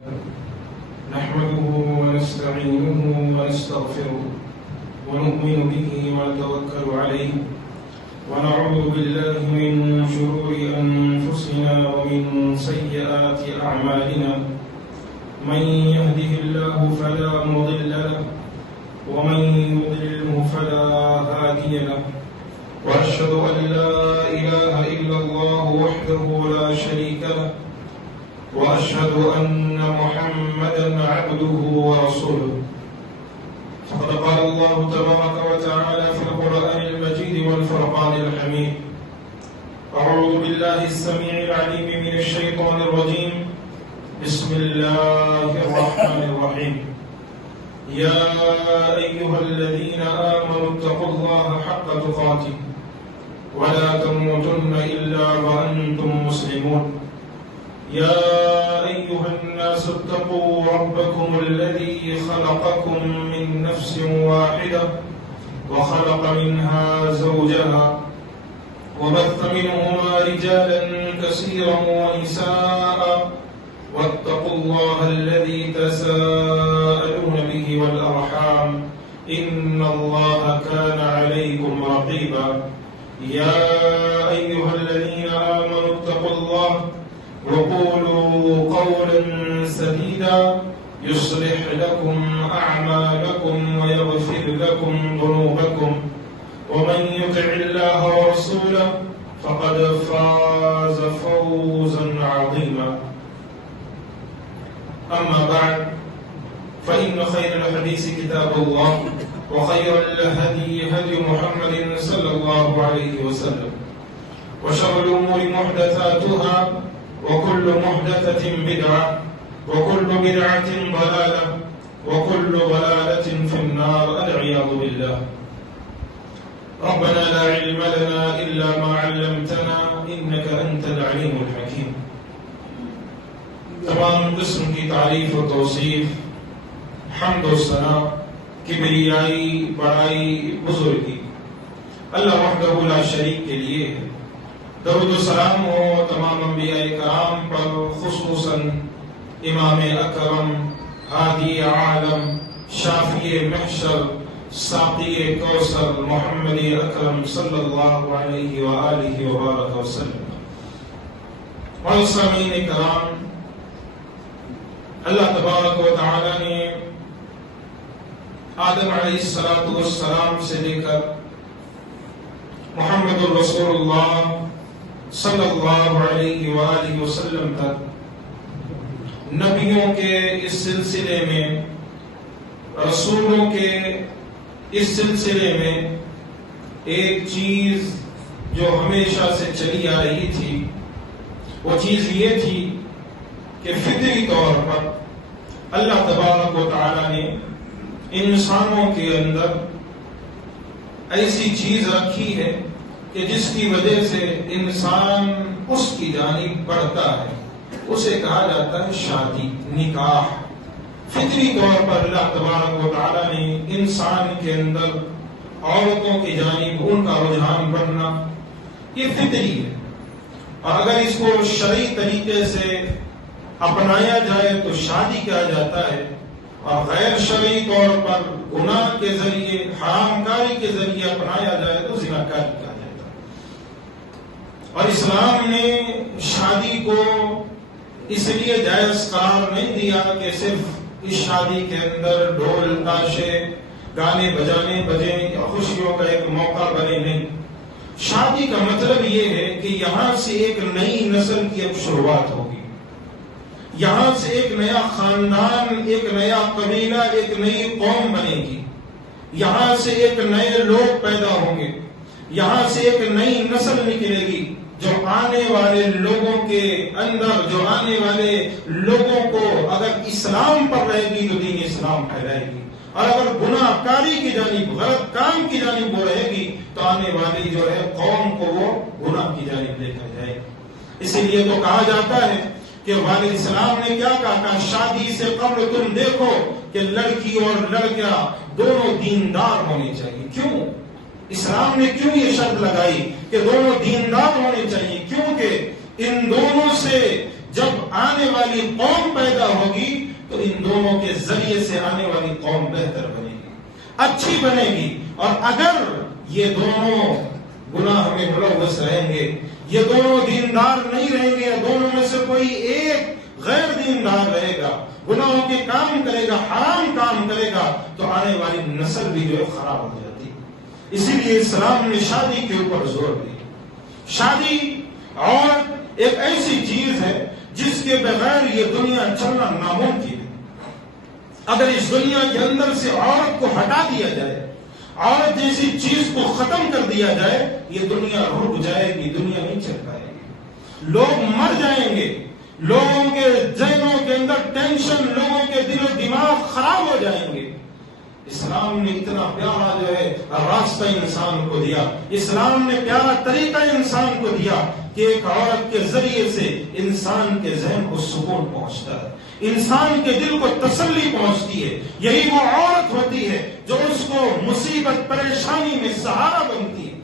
نحمده ونستعينه ونستغفره ونؤمن به ونتوكل عليه ونعوذ بالله من شرور أنفسنا ومن سيئات أعمالنا من يهده الله فلا مضل له ومن يضلله فلا هادي له وأشهد أن لا إله إلا الله وحده لا شريك له وأشهد أن محمدا عبده ورسوله فقد قال الله تبارك وتعالى في القرآن المجيد والفرقان الحميد أعوذ بالله السميع العليم من الشيطان الرجيم بسم الله الرحمن الرحيم يا أيها الذين آمنوا اتقوا الله حق تقاته ولا تموتن إلا وأنتم مسلمون يا أيها الناس اتقوا ربكم الذي خلقكم من نفس واحدة وخلق منها زوجها وبث منهما رجالا كثيرا ونساء واتقوا الله الذي تساءلون به والأرحام إن الله كان عليكم رقيبا يا أيها الذين آمنوا اتقوا الله وقولوا قولا سديدا يصلح لكم أعمالكم ويغفر لكم ذنوبكم ومن يطع الله ورسوله فقد فاز فوزا عظيما أما بعد فإن خير الحديث كتاب الله وخير الهدي هدي محمد صلى الله عليه وسلم وشر الأمور محدثاتها وكل محدثة بدعة وكل بدعة ضلالة وكل ضلالة في النار العياذ بالله ربنا لا علم لنا إلا ما علمتنا إنك أنت العليم الحكيم تمام قسم کی تعریف و توصیف حمد و ثنا کبریائی بڑائی بزرگی اللہ وحدہ لا شریک کے لیے ہے۔ درود و سلام ہو تمام انبیاء کرام پر، خصوصاً امام اکرم، ہادی عالم، شافی محشر، ساقی کوثر محمد اکرم صلی اللہ علیہ وآلہ وبارک وسلم۔ اور سامعین کرام، اللہ تبارک و تعالی نے آدم علیہ السلام سے لے کر محمد الرسول اللہ صلی اللہ علیہ وآلہ وسلم تک نبیوں کے اس سلسلے میں، رسولوں کے اس سلسلے میں ایک چیز جو ہمیشہ سے چلی آ رہی تھی، وہ چیز یہ تھی کہ فطری طور پر اللہ تبارک و تعالی نے انسانوں کے اندر ایسی چیز رکھی ہے کہ جس کی وجہ سے انسان اس کی جانب بڑھتا ہے، اسے کہا جاتا ہے شادی، نکاح۔ فطری طور پر اللہ تبارک و تعالی نے انسان کے اندر عورتوں کی جانب ان کا رجحان بڑھنا، یہ فطری ہے، اور اگر اس کو شرعی طریقے سے اپنایا جائے تو شادی کہا جاتا ہے، اور غیر شرعی طور پر گناہ کے ذریعے، حرام کاری کے ذریعے اپنایا جائے تو زناکاری کہا جاتا ہے۔ اور اسلام نے شادی کو اس لیے جائز قرار نہیں دیا کہ صرف اس شادی کے اندر ڈھول تاشے، گانے بجانے بجیں یا خوشیوں کا ایک موقع بنے، نہیں۔ شادی کا مطلب یہ ہے کہ یہاں سے ایک نئی نسل کی اب شروعات ہوگی، یہاں سے ایک نیا خاندان، ایک نیا قبیلہ، ایک نئی قوم بنے گی، یہاں سے ایک نئے لوگ پیدا ہوں گے، یہاں سے ایک نئی نسل نکلے گی جو آنے والے لوگوں کے اندر، جو آنے والے لوگوں کو اگر اسلام پر رہے گی تو دین اسلام پھیلائے گی، اور اگر گناہ کاری کی جانب، غلط کام کی جانب وہ رہے گی تو آنے والی جو ہے قوم کو وہ گناہ کی جانب لے کر جائے گی۔ اسی لیے تو کہا جاتا ہے کہ والد اسلام نے کیا کہا، شادی سے قبل تم دیکھو کہ لڑکی اور لڑکا دونوں دیندار ہونے چاہیے۔ کیوں؟ اسلام نے کیوں یہ شرط لگائی کہ دونوں دیندار ہونے چاہیے؟ کیونکہ ان دونوں سے جب آنے والی قوم پیدا ہوگی دونوں کے ذریعے سے آنے والی قوم بہتر بنے گی، اچھی بنے گی۔ اور اگر یہ دونوں گناہ میں ملوث رہیں گے، یہ دونوں دیندار نہیں رہیں گے، دونوں میں سے کوئی ایک غیر دیندار رہے گا، گناہوں کے کام کرے گا، حرام کام کرے گا، تو آنے والی نسل بھی جو ہے خراب ہو جاتی ہے۔ اسی لیے اسلام نے شادی کے اوپر زور دیا۔ شادی اور ایک ایسی چیز ہے جس کے بغیر یہ دنیا چلنا ناممکن ہے۔ اگر اس دنیا کے اندر سے عورت کو ہٹا دیا جائے، عورت جیسی چیز کو ختم کر دیا جائے، یہ دنیا رک جائے گی، دنیا نہیں چل پائے گی۔ لوگ مر جائیں گے، لوگوں کے ذہنوں کے اندر ٹینشن، لوگوں کے دل و دماغ خراب ہو جائیں گے۔ اسلام نے اتنا پیارا جو ہے راستہ انسان کو دیا، اسلام نے پیارا طریقہ انسان کو دیا کہ ایک عورت کے ذریعے سے انسان کے ذہن کو سکون پہنچتا ہے، انسان کے دل کو تسلی پہنچتی ہے۔ یہی وہ عورت ہوتی ہے جو اس کو مصیبت پریشانی میں سہارا بنتی ہے،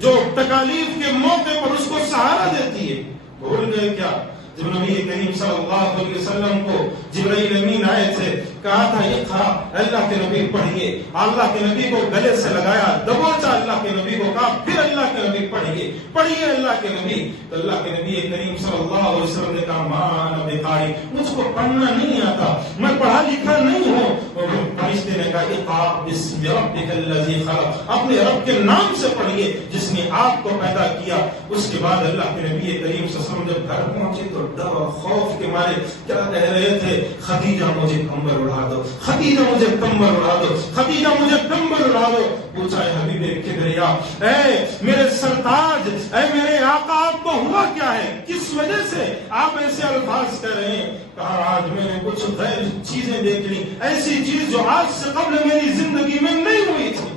جو تکالیف کے موقع پر اس کو سہارا دیتی ہے۔ بھول گئے کیا جب نبی کریم صلی اللہ علیہ وسلم کو جبرائیل امین آئے تھے، کہا تھا اقرا، اللہ کے نبی پڑھیے، اللہ کے نبی کو گلے سے لگایا، دبوچا اللہ کے نبی کو، کہا پھر اللہ کے نبی پڑھیے اللہ کے نبی۔ تو اللہ کے نبی کریم صلی اللہ علیہ وسلم نے کہا ما انا بقاری، مجھ کو پڑھنا نہیں آتا، میں پڑھا لکھا نہیں ہوں۔ اور فرشتے نے کہا اقرا بسم ربک الذی خلق، اپنے رب کے نام سے پڑھیے جس نے آپ کو پیدا کیا۔ اس کے بعد اللہ کے نبی کریم صلی اللہ علیہ وسلم جب گھر پہنچے تو ڈر اور خوف کے مارے کیا کہہ رہے تھے، خدیجہ مجھے کمبل اڑا دو، خدیجہ مجھے کمبل اڑا دو، خدیجہ مجھے کمبل اڑا دو۔ پوچھا ہے حبیب کبریا، اے میرے سرتاج، اے میرے آقا، آپ کو ہوا کیا ہے، کس وجہ سے آپ ایسے الفاظ کہہ رہے ہیں؟ کہا آج میں نے کچھ غیر چیزیں دیکھ لی، ایسی چیز جو آج سے قبل میری زندگی میں نہیں ہوئی تھی۔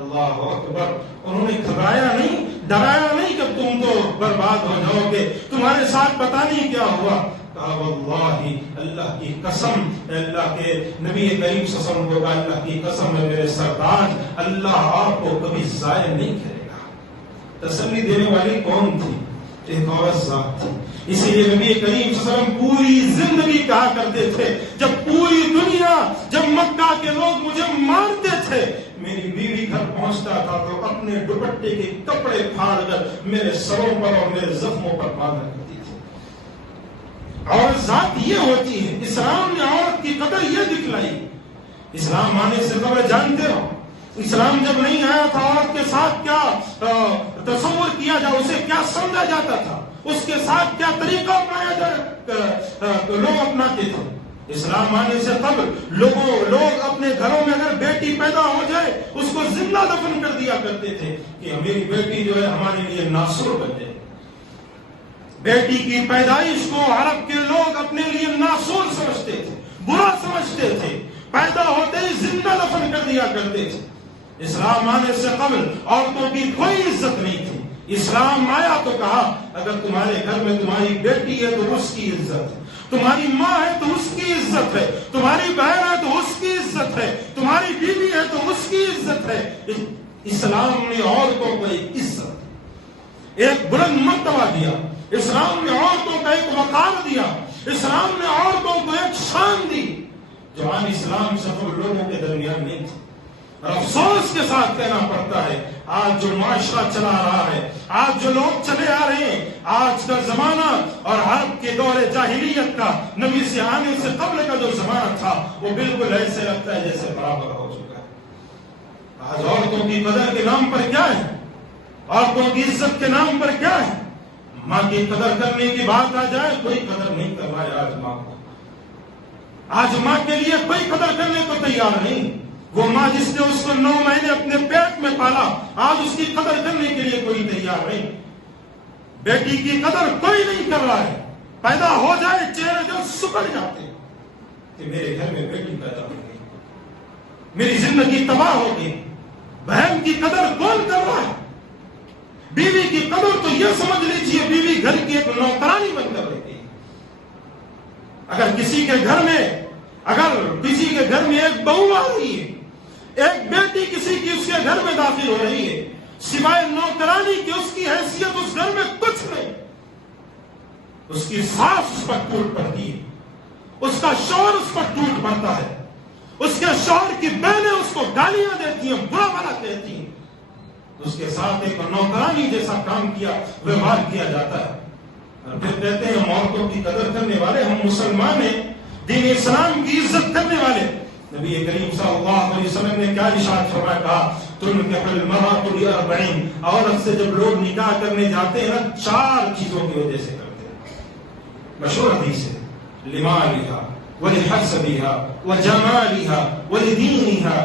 اللہ اکبر۔ انہوں نے گھبرایا نہیں، ڈرایا نہیں کہ تم تو برباد ہو جاؤ گے، تمہارے ساتھ پتہ نہیں کیا ہوا۔ کہا واللہ، اللہ کی قسم، اللہ کے نبی کریم صلی اللہ علیہ وسلم کو کہا اللہ کی قسم ہے میرے سردار، اللہ آپ کو کبھی ضائع نہیں کرے گا۔ تسلی دینے والی کون تھی؟ ایک عورت ذات تھی۔ اسی لیے نبی کریم صلی اللہ علیہ وسلم پوری زندگی کہا کرتے تھے، جب پوری دنیا، جب مکہ کے لوگ مجھے مارتے تھے، میری بیوی گھر پہنچتا تھا تو اپنے دوپٹے کے کپڑے پھاڑ کر میرے سروں پر اور میرے زخموں پر باندھا کرتی تھی۔ عورت ذات یہ ہوتی ہے۔ اسلام نے عورت کی قدر یہ دکھلائی۔ اسلام آنے سے قبل جانتے ہو اسلام جب نہیں آیا تھا عورت کے ساتھ کیا تصور کیا جائے، اسے کیا سمجھا جاتا تھا، اس کے ساتھ کیا طریقہ اپنایا جائے، لوگ اپناتے تھے۔ اسلام آنے سے قبل لوگ اپنے گھروں میں اگر بیٹی پیدا ہو جائے اس کو زندہ دفن کر دیا کرتے تھے کہ میری بیٹی جو ہے ہمارے لیے ناسور بن جائے۔ بیٹی کی پیدائش کو عرب کے لوگ اپنے لیے ناسور سمجھتے تھے، برا سمجھتے تھے، پیدا ہوتے ہی زندہ دفن کر دیا کرتے تھے۔ اسلام آنے سے قبل عورتوں کی کوئی عزت نہیں تھی۔ اسلام آیا تو کہا اگر تمہارے گھر میں تمہاری بیٹی ہے تو اس کی عزت ہے، تمہاری ماں ہے تو اس کی عزت ہے، تمہاری بہن ہے تو اس کی عزت ہے، تمہاری بیوی ہے تو اس کی عزت ہے۔ اسلام نے عورتوں کو ایک عزت، ایک بلند مرتبہ دیا۔ اسلام نے عورتوں کا ایک وقار دیا، اسلام نے عورتوں کو ایک شان دی جو عام اسلام سے قبل لوگوں کے درمیان نہیں تھی۔ اور افسوس کے ساتھ کہنا پڑتا ہے آج جو معاشرہ چلا رہا ہے، آج جو لوگ چلے آ رہے ہیں، آج کا زمانہ اور عرب کے دور جاہلیت کا، نبی سے آنے سے قبل کا جو زمانہ تھا وہ بالکل ایسے لگتا ہے جیسے برابر ہو چکا ہے۔ آج عورتوں کی قدر کے نام پر کیا ہے، عورتوں کی عزت کے نام پر کیا ہے؟ ماں کی قدر کرنے کی بات آ جائے کوئی قدر نہیں کر رہا ہے آج ماں کو۔ آج ماں کے لیے کوئی قدر کرنے کو تیار نہیں۔ وہ ماں جس نے اس کو 9 مہینے اپنے پیٹ میں پالا، آج اس کی قدر کرنے کے لیے کوئی تیار نہیں۔ بیٹی کی قدر کوئی نہیں کر رہا ہے۔ پیدا ہو جائے چہرے جو سکڑ جاتے کہ میرے گھر میں بیٹی پیدا ہو گئی، میری زندگی تباہ ہو گئی۔ بہن کی قدر کون کر رہا ہے؟ بیوی کی قدر تو یہ سمجھ لیجیے بیوی گھر کی ایک نوکرانی بن کر رہتی ہے۔ اگر کسی کے گھر میں ایک بہو آ رہی ہے، ایک بیٹی کسی کی اس کے گھر میں داخل ہو رہی ہے، سوائے نوکرانی کی اس کی حیثیت اس گھر میں کچھ نہیں۔ اس کی ساس اس پر ٹوٹ پڑتی ہے، اس کا شوہر اس پر ٹوٹ پڑتا ہے، اس کے شوہر کی بہنیں اس کو گالیاں دیتی ہیں، برا بھلا کہتی ہیں، اس کے ساتھ ایک نوکرانی جیسا کام کیا ویوہار کیا جاتا ہے، اور پھر کہتے ہیں ہم عورتوں کی قدر کرنے والے، ہم مسلمان ہیں، دین اسلام کی عزت کرنے والے۔ نبی کریم صلی اللہ علیہ وسلم نے کیا ارشاد فرمایا، کہا تنکح المرأة ل40، عورت سے جب لوگ نکاح کرنے جاتے ہیں نا 4 چیزوں کی وجہ سے کرتے ہیں۔ مشہور حدیث ہے، لمالها ولحسبها وجمالها ولدینها،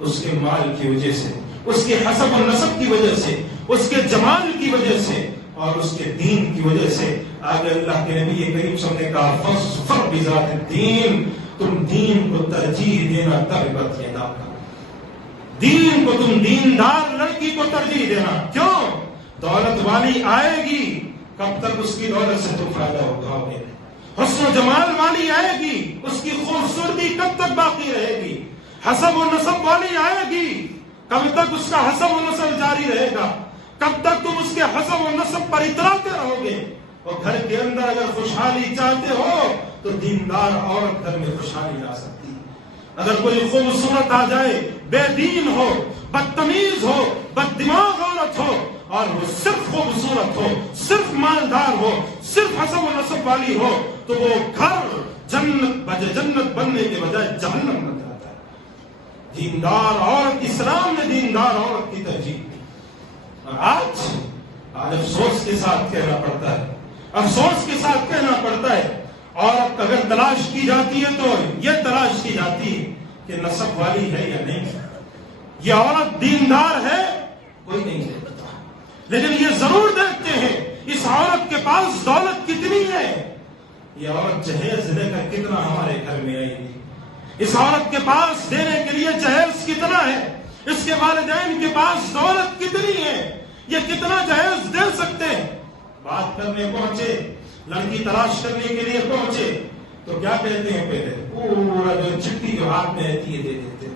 اس کے مال کی وجہ سے، اس کے حسب و نسب کی وجہ سے، اس کے جمال کی وجہ سے، اور اس کے دین کی وجہ سے۔ آگے اللہ کے نبی کریم صلی اللہ علیہ وسلم نے کہا فاظفر بذات الدین، تم دین کو ترجیح دینا، تربت یداک، دین کو تم دیندار لڑکی کو ترجیح دینا۔ کیوں؟ دولت والی آئے گی، کب تک اس کی دولت سے تم فائدہ اٹھاؤ گے؟ حسن و جمال والی آئے گی، اس کی خوبصورتی کب تک باقی رہے گی؟ حسب و نسب والی آئے گی، کب تک اس کا حسب و نسب جاری رہے گا؟ کب تک تم اس کے حسب و نسب پر اتراتے رہو گے؟ اور گھر کے اندر اگر خوشحالی چاہتے ہو تو دیندار عورت گھر میں خوشحالی لا سکتی ہے۔ اگر کوئی خوبصورت آ جائے، بے دین ہو، بدتمیز ہو، بد دماغ عورت ہو، اور وہ صرف خوبصورت ہو، صرف مالدار ہو، صرف حسب و نسب والی ہو، تو وہ گھر جنت بننے کے بجائے جہنم بن جاتا ہے۔ دیندار عورت، اسلام نے دیندار عورت کی ترجیح دی۔ اور آج افسوس کے ساتھ کہنا پڑتا ہے، افسوس کے ساتھ کہنا پڑتا ہے، عورت اگر تلاش کی جاتی ہے تو یہ تلاش کی جاتی ہے کہ نسب والی ہے یا نہیں، یہ عورت دیندار ہے، کوئی نہیں دیکھتا، لیکن یہ ضرور دیکھتے ہیں اس عورت کے پاس دولت کتنی ہے، یہ عورت جہیز لے کر کتنا ہمارے گھر میں آئی گی، اس عورت کے پاس دینے کے لیے جہیز کتنا ہے، اس کے والدین کے پاس دولت کتنی ہے، یہ کتنا جہیز دے سکتے ہیں۔ بات کرنے پہنچے، لڑکی تلاش کرنے کے لیے پہنچے تو کیا کہتے ہیں؟ پہلے پورا جو چٹھی جو ہاتھ میں رہتی ہے دے دیتے ہیں،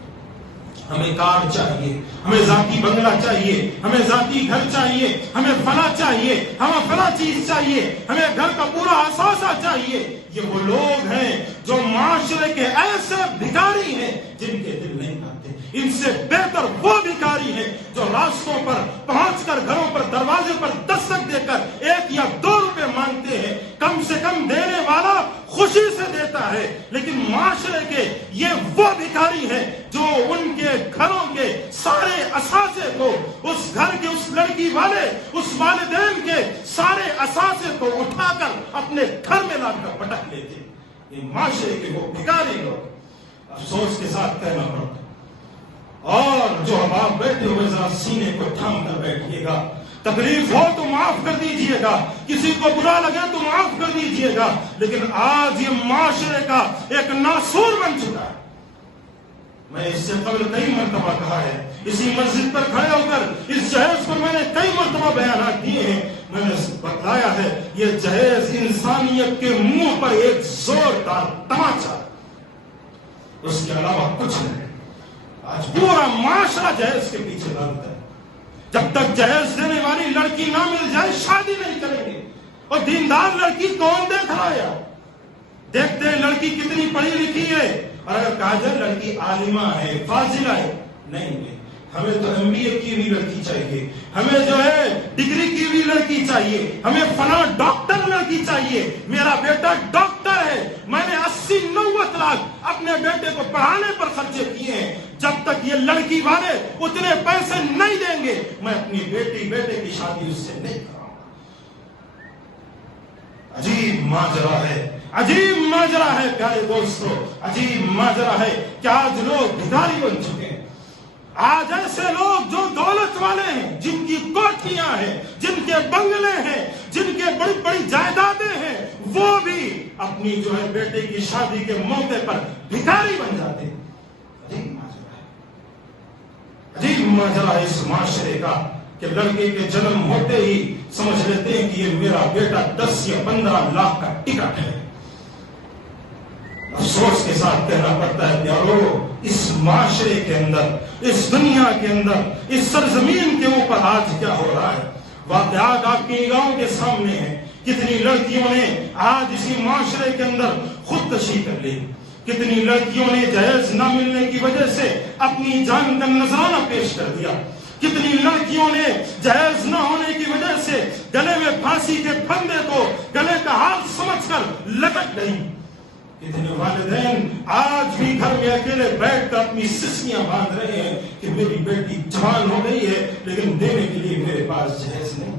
ہمیں کار چاہیے، ہمیں ذاتی بنگلہ چاہیے، ہمیں ذاتی گھر چاہیے، ہمیں فلاں چاہیے، ہمیں فلاں چیز چاہیے، ہمیں گھر کا پورا اثاثہ چاہیے۔ یہ وہ لوگ ہیں جو معاشرے کے ایسے بھکاری ہیں جن کے دل نہیں کرتے۔ ان سے بہتر وہ بھکاری ہیں جو راستوں پر پہنچ کر، گھروں پر، دروازے پر دستک دے کر 1 یا 2 روپے مانگتے ہیں۔ کم سے کم دینے والا خوشی سے دیتا ہے، لیکن معاشرے کے یہ وہ بھکاری ہیں جو ان کے گھروں کے سارے اثاثے کو، اس گھر کے، اس لڑکی والے، اس والدین کے سارے اثاثے کو اٹھا کر اپنے گھر میں لا کر پٹک لیتے ہیں۔ یہ معاشرے کے وہ بھکاری لوگ، افسوس کے ساتھ کہنا پڑتا۔ اور جو اب آپ بیٹھے ہوئے ذرا سینے کو تھام کر بیٹھیے گا، تکلیف ہو تو معاف کر دیجئے گا، کسی کو برا لگے تو معاف کر دیجئے گا، لیکن آج یہ معاشرے کا ایک ناسور بن چکا ہے۔ میں اس سے قبل کئی مرتبہ کہا ہے، اسی مسجد پر کھڑے ہو کر اس جہیز پر میں نے کئی مرتبہ بیانات دیے ہیں، میں نے بتلایا ہے یہ جہیز انسانیت کے منہ پر ایک زوردار تماچا، اس کے علاوہ کچھ نہیں۔ آج پورا معاشرہ جہیز کے پیچھے لگتا ہے۔ جب تک جہیز دینے والی لڑکی نہ مل جائے شادی نہیں کریں گے۔ اور دیندار لڑکی کون دیکھ رہا ہے؟ دیکھتے ہیں لڑکی کتنی پڑھی لکھی ہے، اور اگر کہا جائے لڑکی عالمہ ہے، فاضلہ ہے، نہیں، ہمیں تو MBA کی ہوئی لڑکی چاہیے، ہمیں جو ہے ڈگری کی ہوئی لڑکی چاہیے، ہمیں فلاں ڈاکٹر لڑکی چاہیے۔ میرا بیٹا ڈاکٹر ہے، میں نے 80-90 لاکھ اپنے بیٹے کو پڑھانے پر خرچے کیے ہیں۔ جب تک یہ لڑکی والے اتنے پیسے نہیں دیں گے میں اپنی بیٹے کی شادی اس سے نہیں کراؤں گا۔ عجیب ماجرا ہے، عجیب ماجرا ہے پیارے دوستو، عجیب ماجرا ہے کہ آج لوگ بھکاری بن چکے ہیں۔ آج ایسے لوگ جو دولت والے ہیں، جن کی کوٹھیاں ہیں، جن کے بنگلے ہیں، جن کے بڑی بڑی جائیدادیں ہیں، وہ بھی اپنی جو ہے بیٹے کی شادی کے موقع پر بھکاری بن جاتے ہیں۔ عجیب ماجرا ہے اس معاشرے کا کہ لڑکے کے جنم ہوتے ہی سمجھ لیتے ہیں کہ یہ میرا بیٹا 10 یا 15 لاکھ کا ٹکٹ ہے۔ افسوس کے ساتھ کہنا پڑتا ہے پیارو، اس معاشرے کے اندر، اس دنیا کے اندر، اس سرزمین کے اوپر آج کیا ہو رہا ہے؟ واقعات آپ کی نگاہوں کے سامنے ہیں۔ کتنی لڑکیوں نے آج اسی معاشرے کے اندر خودکشی کر لی. کتنی لڑکیوں نے جہیز نہ ملنے کی وجہ سے اپنی جان کا نذرانہ پیش کر دیا. کتنی لڑکیوں نے جہیز نہ ہونے کی وجہ سے گلے میں پھانسی کے پھندے کو گلے کا ہار سمجھ کر لٹک گئی. کتنے والدین آج بھی گھر میں اکیلے بیٹھ کر اپنی سسیاں باندھ رہے ہیں کہ میری بیٹی جوان ہو گئی ہے لیکن دینے کے لیے میرے پاس جہیز نہیں.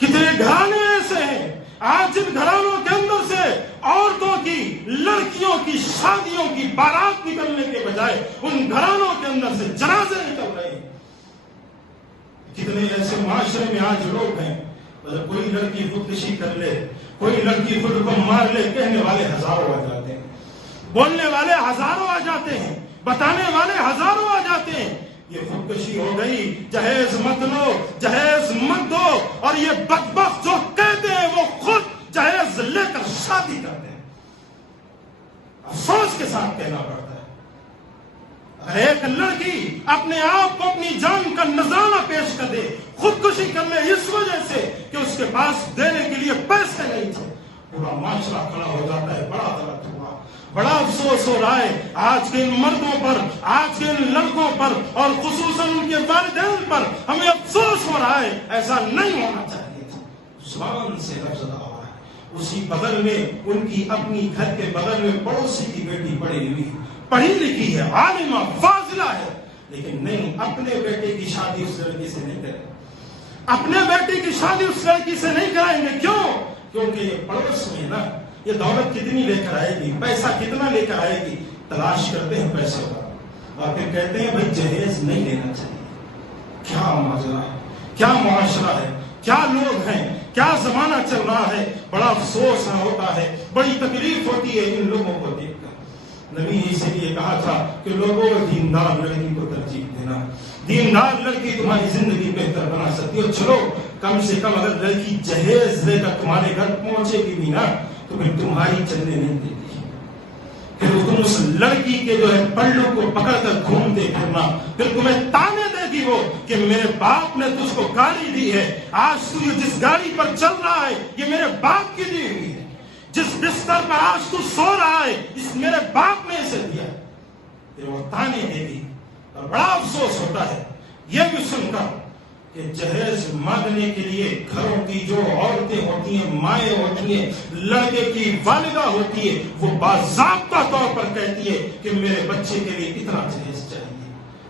کتنے گھرانے ایسے ہیں آج جن گھرانوں کے اندر سے عورتوں کی لڑکیوں کی شادیوں کی بارات نکلنے کے بجائے ان گھرانوں کے اندر سے جنازے نکل رہے ہیں. کتنے ایسے معاشرے میں آج لوگ ہیں کوئی لڑکی خودکشی کر لے, کوئی لڑکی خود کو مار لے, کہنے والے ہزاروں آ جاتے ہیں, بولنے والے ہزاروں آ جاتے ہیں, بتانے والے ہزاروں آ جاتے ہیں. یہ خودکشی ہو گئی, جہیز مت لو, جہیز مت دو. اور یہ بدبخت جو کہتے ہیں وہ خود جہیز لے کر شادی کرتے ہیں. افسوس کے ساتھ کہنا پڑتا ہے. ایک لڑکی اپنے آپ کو اپنی جان کا نذرانہ پیش کر دے, خودکشی کر لے اس وجہ سے کہ اس کے پاس دینے کے لیے پیسے نہیں تھے, پورا معاشرہ کھڑا ہو جاتا ہے. بڑا غلط ہوا, بڑا افسوس ہو رہا ہے آج کے ان مردوں پر, آج کے ان لڑکوں پر اور خصوصاً ان کے والدین پر. ہمیں افسوس ہو رہا ہے, ایسا نہیں ہونا چاہیے تھا. زبان سے لفظ ادا ہو رہا ہے. اسی بغل میں ان کی اپنی گھر کے بغل میں پڑوسی کی بیٹی پڑی ہوئی, پڑھی لکھی ہے, عالمہ فاضلہ ہے, لیکن نہیں, اپنے بیٹے کی شادی اس لڑکی سے نہیں کریں. اپنے بیٹے کی شادی اس لڑکی سے نہیں کرائیں گے. کیوں؟ کیونکہ یہ پڑوس میں نا, یہ دولت کتنی لے کر آئے گی, پیسہ کتنا لے کر آئے گی, تلاش کرتے ہیں پیسے کا اور پھر کہتے ہیں بھائی جہیز نہیں لینا چاہیے. کیا ماجرا ہے, کیا معاشرہ ہے, کیا لوگ ہیں, کیا زمانہ چل رہا ہے. بڑا افسوس ہوتا ہے, بڑی تکلیف ہوتی ہے ان لوگوں کو دیکھ کر. نبی اسی لیے کہا تھا کہ لوگوں دیندار لڑکی کو ترجیح دینا, دیندار لڑکی تمہاری زندگی بہتر بنا سکتی ہے. چلو کم سے کم اگر لڑکی جہیز لے کر تمہارے گھر پہنچے گی بھی نا تو پھر تمہاری چلنے نہیں دیتی, پھر تم اس لڑکی کے جو ہے پلو کو پکڑ کر گھومتے پھرنا, پھر تمہیں تانے دے گی وہ کہ میرے باپ نے تجھ کو گاڑی دی ہے, آج تو جس گاڑی پر چل رہا ہے یہ میرے باپ کی دی ہوئی ہے, جس بستر پر آج تو سو رہا ہے اس میرے باپ نے اسے دیا. پھر وہ تانے دے گی. اور بڑا افسوس ہوتا ہے یہ بھی سن کر کہ جہیز مانگنے کے لیے گھروں کی جو عورتیں ہوتی ہیں, مائیں ہوتی ہیں, لڑکے کی والدہ ہوتی ہے, وہ باضابطہ طور پر کہتی ہے کہ میرے بچے کے لیے اتنا جہیز چاہیے.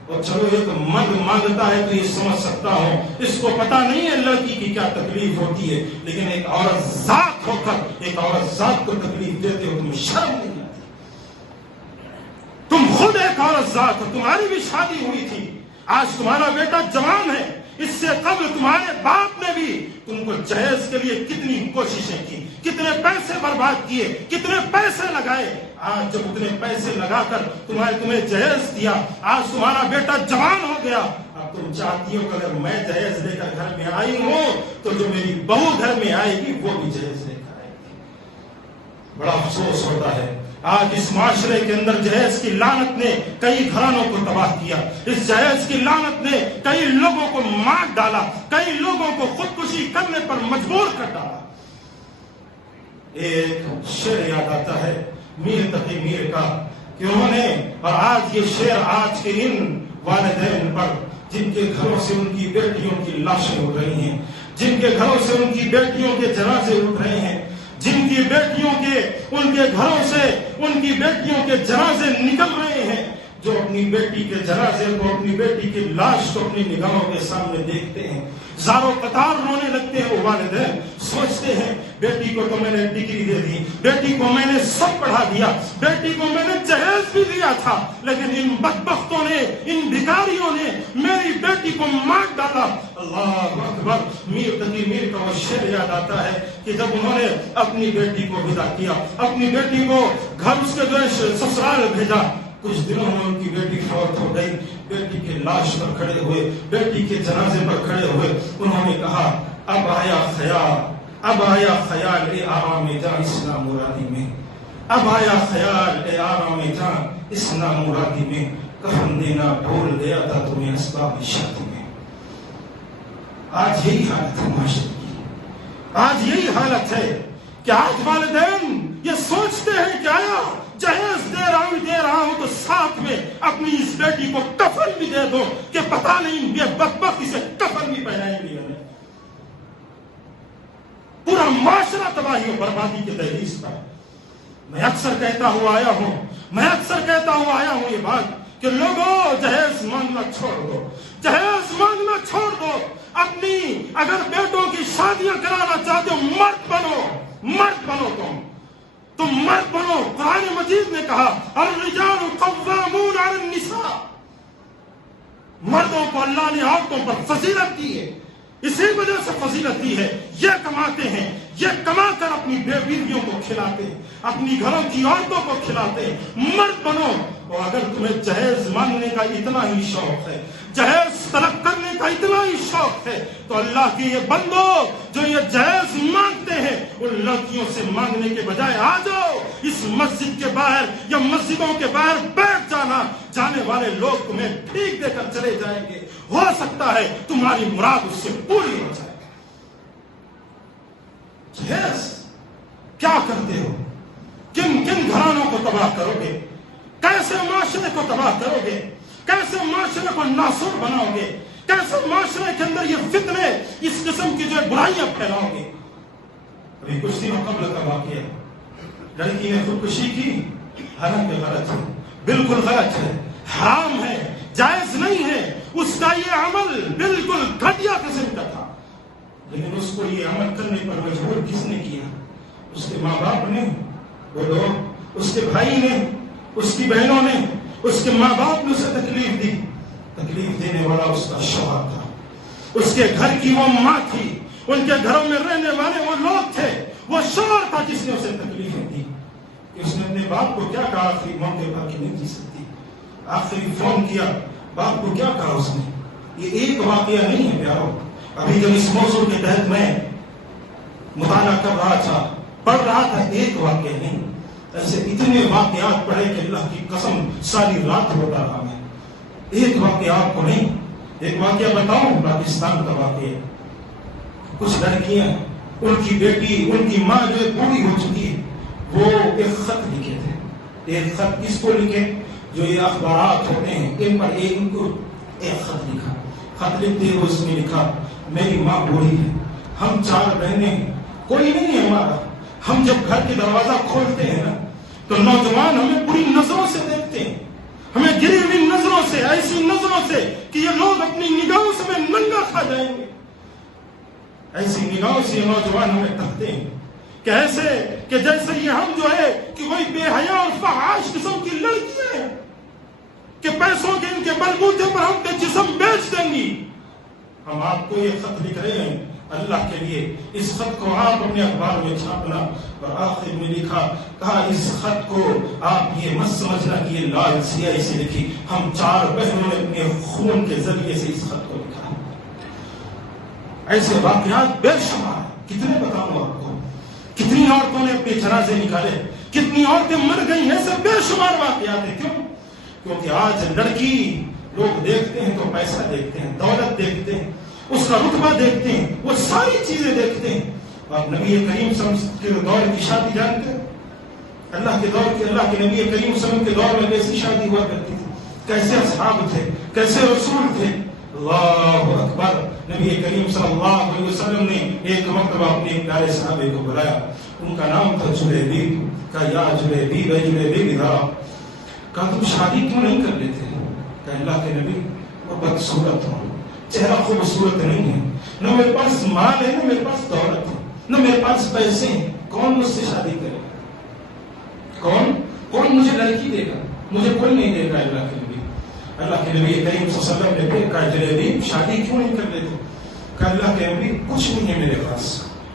اور چلو ایک مرد مانگتا ہے تو یہ سمجھ سکتا ہوں, اس کو پتا نہیں ہے لڑکی کی کیا تکلیف ہوتی ہے, لیکن ایک عورت ذات ہو کر ایک عورت ذات کو تکلیف دیتے ہو, تمہیں شرم نہیں آتی؟ تم خود ایک عورت ذات ہو, تمہاری بھی شادی ہوئی تھی, آج تمہارا بیٹا جوان ہے, اس سے قبل تمہارے باپ نے بھی تم کو جہیز کے لیے کتنی کوششیں کی, کتنے پیسے برباد کیے, کتنے پیسے لگائے. آج جب اتنے پیسے لگا کر تمہیں جہیز دیا, آج تمہارا بیٹا جوان ہو گیا, اب تم چاہتی ہو کہ اگر میں جہیز لے کر گھر میں آئی ہوں تو جو میری بہو گھر میں آئے گی وہ بھی جہیز لے کر آئے گی. بڑا افسوس ہوتا ہے آج اس معاشرے کے اندر جہیز کی لعنت نے کئی گھرانوں کو تباہ کیا, اس جہیز کی لعنت نے کئی لوگوں کو مار ڈالا, کئی لوگوں کو خودکشی کرنے پر مجبور کر ڈالا. ایک شعر یاد آتا ہے میر تقی میر کا کہ انہوں نے, اور آج یہ شعر آج کے ان والدین پر جن کے گھروں سے ان کی بیٹیوں کی لاشیں اٹھ رہی ہیں, جن کے گھروں سے ان کی بیٹیوں کے جنازے اٹھ رہے ہیں, جن کی بیٹیوں کے ان کے گھروں سے ان کی بیٹیوں کے جنازے نکل رہے ہیں, جو اپنی بیٹی کے جنازے کو, اپنی بیٹی کی لاش کو اپنی نگاہوں کے سامنے دیکھتے ہیں, زاروں قطار رونے لگتے ہیں. وہ والدین سوچتے ہیں بیٹی کو تو میں نے ڈگری دے دی, بیٹی کو میں نے سب پڑھا دیا, بیٹی کو میں نے جہیز بھی دیا تھا, لیکن ان بدبختوں نے, ان بھکاریوں نے میری بیٹی کو مار ڈالا. اللہ اکبر. میر تقی میر کا وہ شعر یاد آتا ہے کہ جب انہوں نے اپنی بیٹی کو ودا کیا, اپنی بیٹی کو گھر اس کے جو سسرال بھیجا, کچھ دنوں میں ان کی بیٹی فوت ہو گئی. بیٹی کے لاش پر کھڑے ہوئے, بیٹی کے جنازے پر کھڑے ہوئے, انہوں نے کہا اب آیا خیال, اب آیا خیال اے آرام جان اسنا مرادی میں, اب آیا خیال اے آرام جان اسنا مرادی میں, کفن دینا بھول گیا تھا تمہیں اسباب شادی میں. آج یہی حالت ہے معاشرے کی, آج یہی حالت ہے کہ آج والدین یہ سوچتے ہیں کہ آیا جہیز دے رہا ہوں تو ساتھ میں اپنی اس بیٹی کو کفن بھی دے دو کہ پتہ نہیں یہ بدبخت اسے کفن بھی پہنائیں گے. پورا معاشرہ تباہی و بربادی کے دہلیز پر. میں اکثر کہتا ہوا آیا ہوں یہ بات کہ لوگوں جہیز مانگنا چھوڑ دو. جہیز مانگنا چھوڑ دو. اپنی اگر بیٹوں کی شادیاں کرانا چاہتے ہو مرد بنو. تم مرد بنو. قرآن مجید نے کہا الرجال قوامون علی النساء. مردوں کو اللہ نے عورتوں پر فضیلت دی ہے. اسی وجہ سے فضیلت دی ہے. یہ کماتے ہیں, یہ کما کر اپنی بیویوں کو کھلاتے ہیں, اپنی گھروں کی عورتوں کو کھلاتے ہیں. مرد بنو. اور اگر تمہیں جہیز مانگنے کا اتنا ہی شوق ہے, جہیز طلب کرنے کا اتنا ہی شوق ہے, تو اللہ کے یہ بندو جو یہ جہیز مانگتے ہیں ان لڑکیوں سے مانگنے کے بجائے آ جاؤ اس مسجد کے باہر یا مسجدوں کے باہر بیٹھ جانا. جانے والے لوگ تمہیں ٹھیک دے کر چلے جائیں گے. ہو سکتا ہے تمہاری مراد اس سے پوری ہو جائے. جہیز کیا کرتے ہو؟ کن گھرانوں کو تباہ کرو گے؟ کیسے معاشرے کو تباہ کرو گے؟ کیسے معاشرے کو ناسور بناؤ گے؟ کیسے معاشرے کے اندر یہ فتنے اس قسم کی جو برائیاں پھیلاؤ گے؟ ابھی کچھ دنوں قبل کا واقعہ, لڑکی نے خودکشی کی. حالانکہ غلط ہے, بالکل غلط ہے, حرام ہے, جائز نہیں ہے. اس کا یہ عمل بالکل گھٹیا قسم کا تھا. لیکن اس کو یہ عمل کرنے پر مجبور کس نے کیا؟ اس کے ماں باپ نے, وہ لوگ, اس کے بھائی نے, اس کی بہنوں نے, اس کے ماں باپ نے اسے تکلیف دی. تکلیف دینے والا اس کا شوہر تھا, اس کے گھر کی وہ ماں تھی, ان کے گھروں میں رہنے والے وہ لوگ تھے. وہ شوہر تھا جس نے اسے تکلیفیں دی. اس نے اپنے باپ کو کیا کہا آخری موقع پر کہ نہیں جی سکتی؟ آخری فون کیا, باپ کو کیا کہا اس نے؟ یہ ایک واقعہ نہیں ہے پیارو. ابھی جب اس موضوع کے تحت میں مطالعہ کر رہا تھا, پڑھ رہا تھا, ایک واقعہ نہیں, ایسے اتنے واقعات پڑھے کہ اللہ کی قسم ساری رات ہوتا رہا میں. ایک واقعہ آپ کو نہیں, ایک واقعہ بتاؤں پاکستان کا واقعہ. کچھ لڑکیاں, ان کی بیٹی, ان کی ماں جو بوڑھی ہو چکی ہے, وہ ایک خط لکھے تھے. ایک خط کس کو لکھے؟ جو یہ اخبارات ہوتے ہیں ان پر ان کو ایک خط لکھا. خط لکھتے ہوئے اس نے لکھا میری ماں بوڑھی ہے, ہم 4 بہنیں ہیں, کوئی نہیں ہے ہمارا. ہم جب گھر کے دروازہ کھولتے ہیں نا تو نوجوان ہمیں بری نظروں سے دیکھتے ہیں, ہمیں گری ہوئی نظروں سے, ایسی نظروں سے کہ یہ لوگ اپنی نگاہوں سے ہمیں ننگا کھا جائیں گے. ایسی نگاہوں سے نوجوان ہمیں تکتے ہیں کہ ایسے کہ جیسے یہ ہم جو ہے کہ وہی بے حیا اور فحاش قسم کی لڑکیاں ہیں کہ پیسوں کے ان کے بلبوتے پر ہم کے جسم بیچ دیں گی. ہم آپ کو یہ خط لکھ رہے ہیں اللہ کے لیے. اس خط کو آپ اپنے اخبار میں چھاپنا. اور آخر میں لکھا, کہا اس خط کو آپ یہ مت سمجھنا کہ یہ لال سیاہی سے لکھی, ہم 4 بہنوں نے اپنے خون کے ذریعے سے اس خط کو لکھا. ایسے واقعات بے شمار, کتنے بتاؤں آپ کو. کتنی عورتوں نے اپنے جنازے نکالے, کتنی عورتیں مر گئی ہیں. ایسے بے شمار واقعات ہیں. کیوں؟ کیونکہ آج لڑکی لوگ دیکھتے ہیں تو پیسہ دیکھتے ہیں, دولت دیکھتے ہیں, اس کا رتبہ دیکھتے ہیں, وہ ساری چیزیں دیکھتے ہیں. آپ نبی کریم صلی اللہ علیہ وسلم کے دور کی شادی جانتے ہیں؟ اللہ کے دور کی, اللہ کے نبی کریم صلی اللہ علیہ وسلم کے دور میں کیسی شادی ہوا کرتی تھی, کیسے اصحاب تھے, کیسے رسول تھے. اللہ اکبر. نبی کریم صلی اللہ علیہ وسلم نے ایک مرتبہ اپنے ایک پیارے صحابے کو بلایا, ان کا نام تھا جلیبیب. کہا یا جلیبیب, اے جلیبیب ادھر آؤ. کہا تم شادی کیوں نہیں کر لیتے؟ کہا اللہ کے نبی وہ بدصورت ہوں, چہرہ خوبصورت نہیں ہے, نہ میرے پاس مال ہے, نہ میرے پاس دولت ہے, نہ میرے پاس پیسے ہیں, کون مجھ سے شادی کرے گا؟ کون مجھے لڑکی دے گا؟ مجھے کوئی نہیں دے گا. اللہ کے نبی, اللہ کے نبی کریم صلی اللہ علیہ وسلم نے پھر کہا جلیبی شادی کیوں نہیں کر لیتے؟ کہا اللہ کے نبی کچھ نہیں ہے میرے پاس,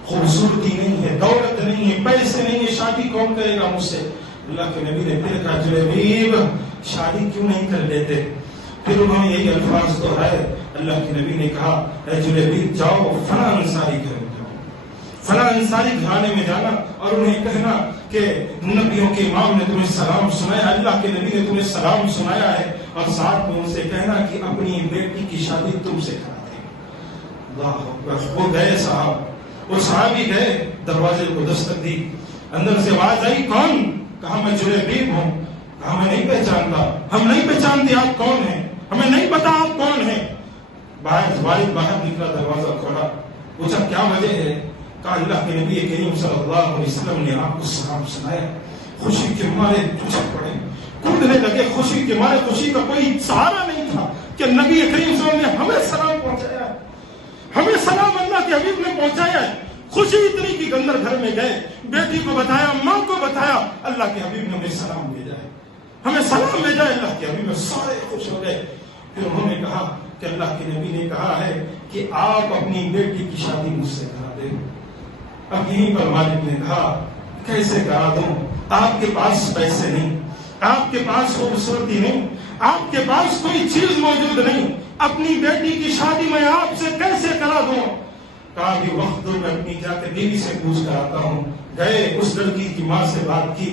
خوبصورتی نہیں ہے, دولت نہیں ہے, پیسے نہیں ہے, شادی کون کرے گا مجھ سے؟ اللہ کے نبی نے پھر کہا جلیبی شادی کیوں نہیں کر لیتے؟ پھر انہوں نے یہی الفاظ دہرائے. اللہ کے نبی نے کہا اے جلیبی جاؤ فلاں انصاری گھر میں جاؤ, فلاں انصاری گھرانے میں جانا اور انہیں کہنا کہ نبیوں کے امام نے تمہیں سلام سنایا, اللہ کے نبی نے تمہیں سلام سنایا ہے, اور ساتھ میں ان سے کہنا کہ اپنی بیٹی کی شادی تم سے کرا دیں. اللہ اکبر. وہ گئے صاحب, وہ صحابی گئے, دروازے کو دستک دی, اندر سے آواز آئی کون؟ کہا میں جلیبیب ہوں. کہا میں نہیں پہچانتا. ہم نہیں پہچانتے آپ کون ہیں, ہمیں نہیں پتا آپ کون ہیں. والد باہر نکلا, دروازہ کھولا, پوچھا کیا وجہ ہے؟ کہا اللہ کے نبی کریم صلی اللہ علیہ وسلم نے آپ کو سلام سنایا. خوشی کے مارے پوچھ پڑے, کودنے لگے خوشی کے مارے. خوشی کا کوئی سہارا نہیں تھا کہ نبی کریم صلی اللہ علیہ وسلم نے ہمیں سلام پہنچایا, ہمیں سلام اللہ کے حبیب نے پہنچایا. خوشی اتنی کہ اندر گھر میں گئے, بیٹی کو بتایا, ماں کو بتایا, اللہ کے حبیب نے ہمیں سلام بھیجا ہے, ہمیں سلام بھیجا ہے. اللہ کے حبیب میں سارے خوش ہو گئے. پھر انہوں نے کہا کہ اللہ کے نبی نے کہا ہے کہ آپ اپنی بیٹی کی شادی مجھ سے کرا دیں. اب یہیں پر مالک نے کہا کیسے کرا دوں؟ آپ کے پاس پیسے نہیں, آپ کے پاس خوبصورتی نہیں, آپ کے پاس کوئی چیز موجود نہیں, اپنی بیٹی کی شادی میں آپ سے کیسے کرا دوں؟ کہا بھی وقت دو, میں اپنی جا کے بیوی سے پوچھ کر آتا ہوں. گئے, اس لڑکی کی ماں سے بات کی.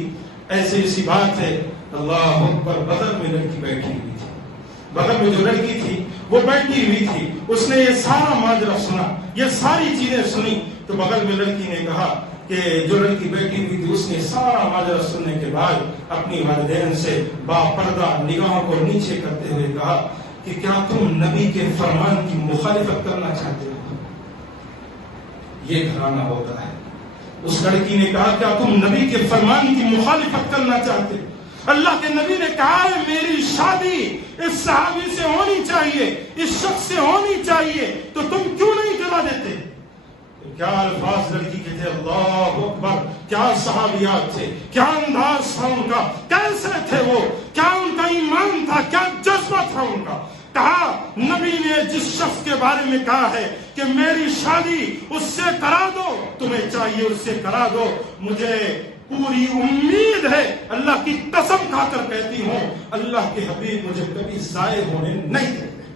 ایسے ایسی بات ہے, اللہ اکبر, بغل میں لڑکی بیٹھی ہوئی تھی. بغل میں جو لڑکی تھی وہ بیٹھی ہوئی تھی. اس نے یہ سارا ماجرا سنا, یہ ساری چیزیں سنی. تو بغل میں لڑکی نے کہا کہ جو لڑکی بیٹھی ہوئی تھی, اس نے سارا ماجرا سننے کے بعد اپنی والدین سے با پردہ نگاہوں کو نیچے کرتے ہوئے کہا کہ کیا تم نبی کے فرمان کی مخالفت کرنا چاہتے ہو؟ یہ گھرانہ ہوتا ہے. اس لڑکی نے کہا کیا تم نبی کے فرمان کی مخالفت کرنا چاہتے ہو؟ اللہ کے نبی نے کہا ہے میری شادی اس صحابی سے ہونی چاہیے, اس شخص سے ہونی چاہیے, تو تم کیوں نہیں کرا دیتے؟ کیا الفاظ لڑکی کے تھے, اللہ اکبر, کیا صحابیات تھے, کیا انداز تھا ان کا, کیسے تھے وہ, کیا ان کا ایمان تھا, کیا جذبہ تھا ان کا. کہا نبی نے جس شخص کے بارے میں کہا ہے کہ میری شادی اس سے کرا دو, تمہیں چاہیے اس سے کرا دو. مجھے پوری امید ہے, اللہ کی قسم کھا کر کہتی ہوں, اللہ کے حبیب مجھے کبھی ضائع ہونے نہیں دیں گے.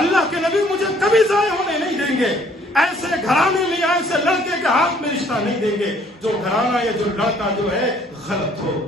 اللہ کے نبی مجھے کبھی ضائع ہونے نہیں دیں گے. ایسے گھرانے میں, ایسے لڑکے کے ہاتھ میں رشتہ نہیں دیں گے جو گھرانہ یا جو لڑکا جو ہے غلط ہو.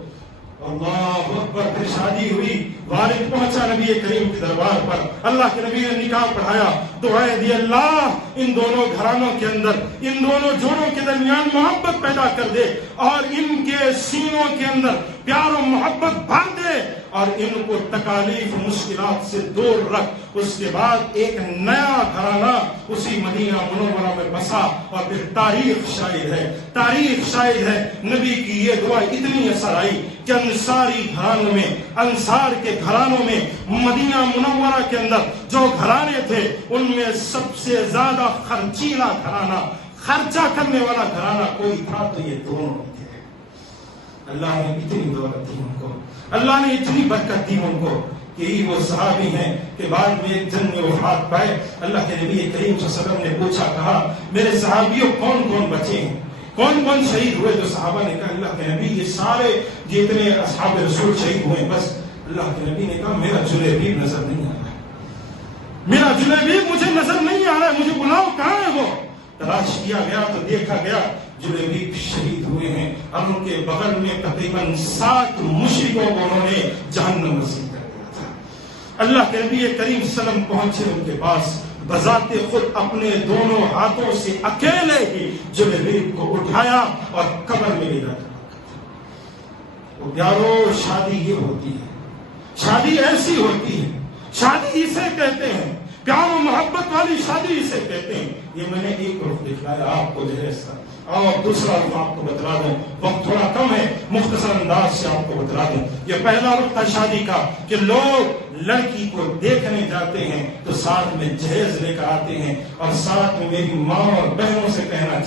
اللہ اکبر. پھر شادی ہوئی, والد پہنچا نبی کریم کے دربار پر. اللہ کے نبی نے نکاح پڑھایا, دعائیں دی, اللہ ان دونوں گھرانوں کے اندر, ان دونوں جوڑوں کے درمیان محبت پیدا کر دے, اور ان کے سینوں کے اندر پیار و محبت بھر دے, اور ان کو تکالیف مشکلات سے دور رکھ. اس کے بعد ایک نیا گھرانہ اسی مدینہ منورہ میں بسا. اور پھر تاریخ شاہد ہے, تاریخ شاہد ہے, نبی کی یہ دعا اتنی اثر آئی کہ انصاری گھرانوں میں, انصار کے گھرانوں میں, مدینہ منورہ کے اندر جو گھرانے تھے ان میں سب سے زیادہ خرچیلا گھرانہ, خرچہ کرنے والا گھرانہ کوئی تھا تو یہ دونوں تھے. اللہ نے اتنی دولت دی ان کو, اللہ نے اتنی برکت دی ان کو کہ وہ صحابی ہیں کہ بعد میں جنگ میں وفات پائے. اللہ کے نبی کریم صلی اللہ علیہ وسلم نے پوچھا, کہا میرے صحابیوں کون کون بچے ہیں, کون کون شہید ہوئے؟ تو صحابہ نے کہا اللہ کے نبی یہ سارے جتنے اصحاب رسول شہید ہوئے. بس اللہ کے نبی نے کہا میرا جلیبیب نظر نہیں آ رہا, میرا جلیبیب مجھے نظر نہیں آ رہا ہے, مجھے بلاؤ کہاں ہے وہ؟ تلاش کیا گیا تو دیکھا گیا جلیبیب شہید ہوئے ہیں, اور ان کے بغل میں تقریباً 7 مشرکوں کو انہوں نے جہنم نصیب کر دیا تھا. اللہ کے نبی کریم صلی اللہ علیہ وسلم پہنچے ان کے پاس, بذات خود اپنے دونوں ہاتھوں سے اکیلے ہی جلیبیب کو اٹھایا اور قبر میں لے جایا. پیارو, شادی یہ ہوتی ہے, شادی ایسی ہوتی ہے, شادی اسے کہتے ہیں, پیار و محبت والی شادی اسے کہتے ہیں. یہ میں نے ایک رخ دکھلایا آپ کو جو ہے اس کا, اور دوسرا رخ آپ کو بتلا دوں, وقت تھوڑا کم ہے, مختصر انداز سے آپ کو بتلا دوں. یہ پہلا رخ تھا شادی کا کہ لوگ لڑکی کو دیکھنے جاتے ہیں تو ساتھ میں جہیز لے کر آتے ہیں, اور ساتھ میں میری ماں اور بہنوں سے کہنا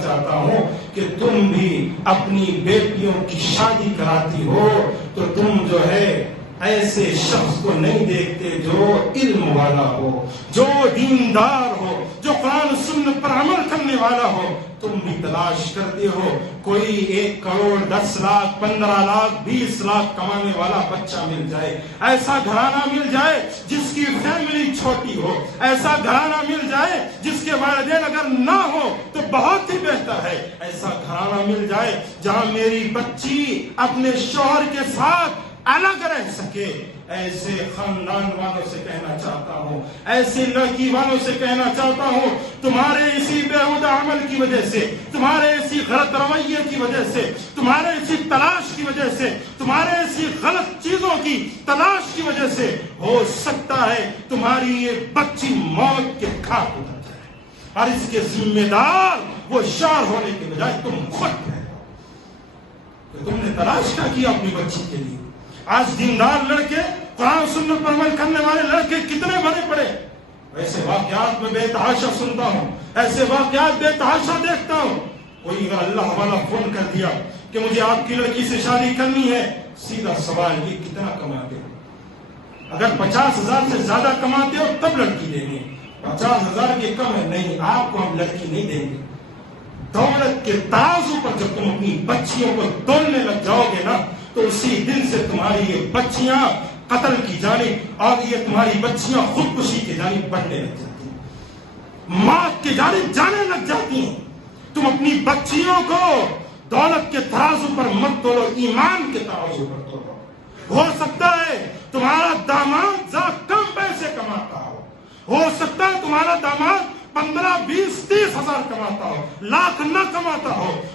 چاہتا ہوں کہ تم بھی اپنی بیٹیوں کی شادی کراتی ہو تو تم جو ہے ایسے شخص کو نہیں دیکھتے جو علم والا ہو, جو دیندار ہو, جو قرآن سنت پر عمل کرنے والا ہو. تم بھی تلاش کرتے ہو کوئی 1 کروڑ 10 لاکھ 15 لاکھ 20 لاکھ کمانے والا بچہ مل جائے, ایسا گھرانہ مل جائے جس کی فیملی چھوٹی ہو, ایسا گھرانہ مل جائے جس کے والدین اگر نہ ہو تو بہت ہی بہتر ہے, ایسا گھرانہ مل جائے جہاں میری بچی اپنے شوہر کے ساتھ الگ رہ سکے. ایسے خاندان والوں سے کہنا چاہتا ہوں, ایسے لڑکی والوں سے کہنا چاہتا ہوں, تمہارے اسی بےہودہ عمل کی وجہ سے, تمہارے اسی غلط رویے کی وجہ سے, تمہارے اسی تلاش کی وجہ سے, تمہارے اسی غلط چیزوں کی تلاش کی وجہ سے ہو سکتا ہے تمہاری یہ بچی موت کے گھاٹ اتر جائے, اور اس کے ذمہ دار وہ شوہر ہونے کے بجائے تم خود ہے. تم نے تلاش کیا کیا اپنی بچی کے لیے؟ آج دیندار لڑکے, قرآن سنت پر عمل کرنے والے لڑکے کتنے بنے پڑے. ایسے واقعات میں بے تحاشا سنتا ہوں, ایسے واقعات بے تحاشا دیکھتا ہوں. کوئی اگر اللہ والا فون کر دیا کہ مجھے آپ کی لڑکی سے شادی کرنی ہے, سیدھا سوال یہ کتنا کماتے ہو؟ اگر 50,000 سے زیادہ کماتے ہو تب لڑکی دیں گے, 50,000 کے کم ہے نہیں, آپ کو ہم لڑکی نہیں دیں گے. دولت کے ترازو پر جب تم اپنی بچیوں کو تولنے لگ جاؤ گے نا, تو اسی دن سے تمہاری یہ بچیاں قتل کی جانب اور یہ تمہاری بچیاں خودکشی کی جانب بڑھنے لگ جاتی ہیں, موت کی جانب جانے لگ جاتی ہیں. تم اپنی بچیوں کو دولت کے ترازو پر مت تولو, ایمان کے ترازو پر تولو. ہو سکتا ہے تمہارا داماد ذرا کم پیسے کماتا ہو سکتا ہے تمہارا داماد 15, 20, 30 ہزار کماتا ہو, لاکھ نہ کماتا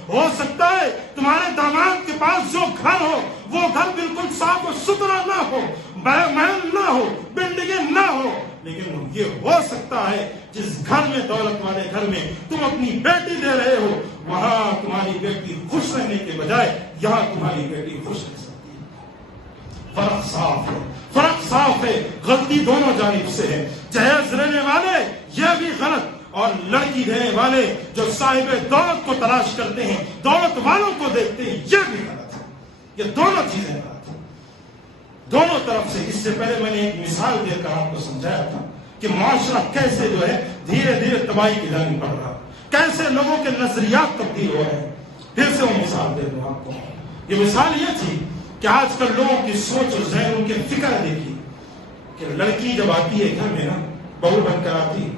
ہو سکتا ہے تمہارے داماد کے پاس جو گھر ہو وہ گھر بالکل صاف و ستھرا نہ ہو, محل نہ ہو, بلڈنگیں نہ ہو, لیکن یہ ہو سکتا ہے جس گھر میں, دولت والے گھر میں تم اپنی بیٹی دے رہے ہو, وہاں تمہاری بیٹی خوش رہنے کے بجائے یہاں تمہاری بیٹی خوش رہ سکتی ہے. فرق صاف ہے, فرق صاف ہے. غلطی دونوں جانب سے ہے. جہیز لینے والے یہ بھی غلط, اور لڑکی دینے والے جو صاحب دولت کو تلاش کرتے ہیں, دولت والوں کو دیکھتے ہیں, یہ بھی غلط ہے. یہ دونوں چیزیں غلط ہیں دونوں طرف سے. اس سے پہلے میں نے ایک مثال دے کر آپ کو سمجھایا تھا کہ معاشرہ کیسے جو ہے دھیرے دھیرے تباہی کی جانب بڑھ رہا, کیسے لوگوں کے نظریات تبدیل ہو رہے ہیں. پھر سے وہ مثال دے دوں آپ کو. یہ مثال یہ تھی کہ آج کل لوگوں کی سوچ اور ذہن, ان کی فکر دیکھی کہ لڑکی جب آتی ہے گھر میں نا, بہو بن کر آتی ہے,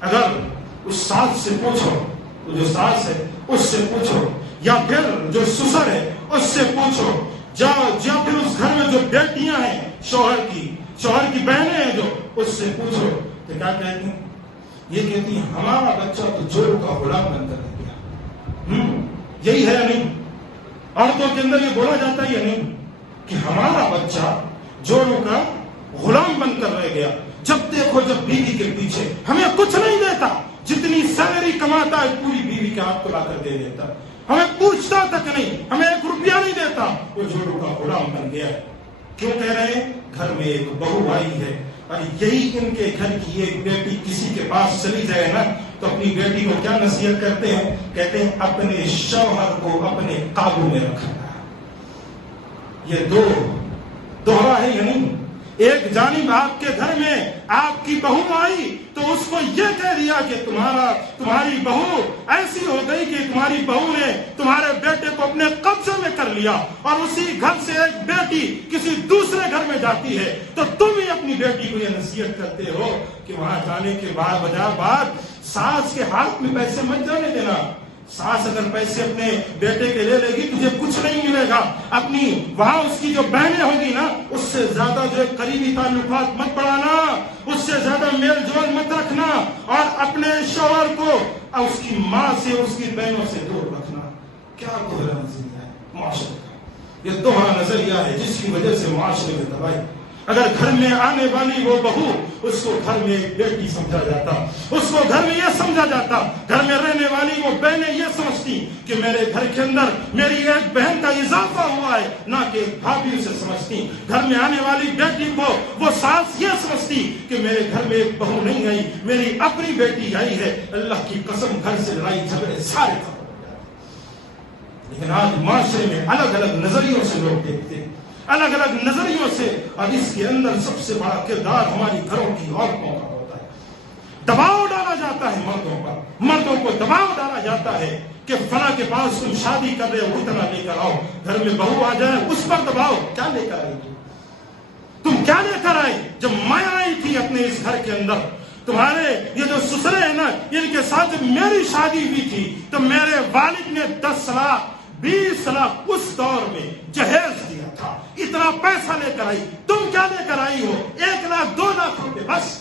اگر اس ساس سے پوچھو, جو ساس ہے اس سے پوچھو, یا پھر جو سسر ہے اس سے پوچھو, یا پھر اس گھر میں جو بیٹیاں ہیں شوہر کی بہنیں ہیں جو, اس سے پوچھو تو کیا کہتی ہیں؟ یہ کہتی ہیں ہمارا بچہ تو جوڑوں کا غلام بن کر رہ گیا. یہی ہے یا نہیں؟ عورتوں کے اندر یہ بولا جاتا ہے یا نہیں کہ ہمارا بچہ جوڑوں کا غلام بن کر رہ گیا. جب دیکھو جب بیوی کے پیچھے, ہمیں کچھ نہیں دیتا, جتنی سیلری کماتا ہے پوری بیوی کے ہاتھ کو لا کر دے دیتا, ہمیں پوچھتا تک نہیں, ہمیں 1 روپیہ نہیں دیتا, وہ جوڑوں کا غلام بن گیا ہے. کیوں کہہ رہے ہیں؟ گھر میں ایک بہو آئی ہے, اور یہی ان کے گھر کی ایک بیٹی کسی کے پاس چلی جائے نا, تو اپنی بیٹی کو کیا نصیحت کرتے ہیں؟ کہتے ہیں اپنے شوہر کو اپنے قابو میں رکھنا. یہ دوہرا ہے یا نہیں؟ ایک جانب آپ کے گھر میں آپ کی بہو آئی تو اس کو یہ کہہ دیا کہ تمہاری بہو ایسی ہو گئی کہ تمہاری بہو نے تمہارے بیٹے کو اپنے قبضے میں کر لیا, اور اسی گھر سے ایک بیٹی کسی دوسرے گھر میں جاتی ہے تو تم ہی اپنی بیٹی کو یہ نصیحت کرتے ہو کہ وہاں جانے کے بعد ساس کے ہاتھ میں پیسے مت جانے دینا. ساس اگر پیسے اپنے بیٹے کے لے لے گی تجھے کچھ نہیں ملے گا. اپنی وہاں اس کی جو بہنیں ہوگی نا, اس سے زیادہ جو قریبی تعلقات مت بڑھانا, اس سے زیادہ میل جول مت رکھنا, اور اپنے شوہر کو اس کی ماں سے, اس کی بہنوں سے دور رکھنا. کیا دوہرا نظریہ ہے معاشرے کا؟ یہ دوہرا نظریہ ہے جس کی وجہ سے معاشرے میں تباہی. اگر گھر میں آنے والی وہ بہو, اس کو گھر میں ایک بیٹی سمجھا جاتا, اس کو گھر میں یہ سمجھا جاتا, گھر میں رہنے والی وہ بہنیں یہ سمجھتی کہ میرے گھر کے اندر میری ایک بہن کا اضافہ ہوا ہے, نہ کہ ایک بھابھی اسے سمجھتی. گھر میں آنے والی بیٹی کو وہ ساس یہ سمجھتی کہ میرے گھر میں ایک بہو نہیں آئی, میری اپنی بیٹی آئی ہے. اللہ کی قسم گھر سے لڑائی جھگڑے سارے ختم ہو جاتے. لیکن آج معاشرے میں الگ الگ نظریوں سے لوگ دیکھتے ہیں, الگ الگ نظریوں سے, اور اس کے اندر سب سے بڑا کردار ہماری گھروں کی عورتوں کا ہوتا ہے. دباؤ ڈالا جاتا ہے مردوں کو دباؤ ڈالا جاتا ہے کہ فلاں کے پاس تم شادی کر رہے ہو, اتنا لے کر آؤ. گھر میں بہو آ جائے اس پر دباؤ, کیا لے کر آئی تم کیا لے کر آئے؟ جب میں آئی تھی اپنے اس گھر کے اندر, تمہارے یہ جو سسرے ہیں نا, ان کے ساتھ جب میری شادی ہوئی تھی تو میرے والد نے 10 لاکھ 20 لاکھ اس دور میں جہیز دیا تھا. اتنا اتنا پیسہ لے کر آئی. تم کیا لے کر آئی ہو؟ 1 لاکھ 2 لاکھ روپے بس.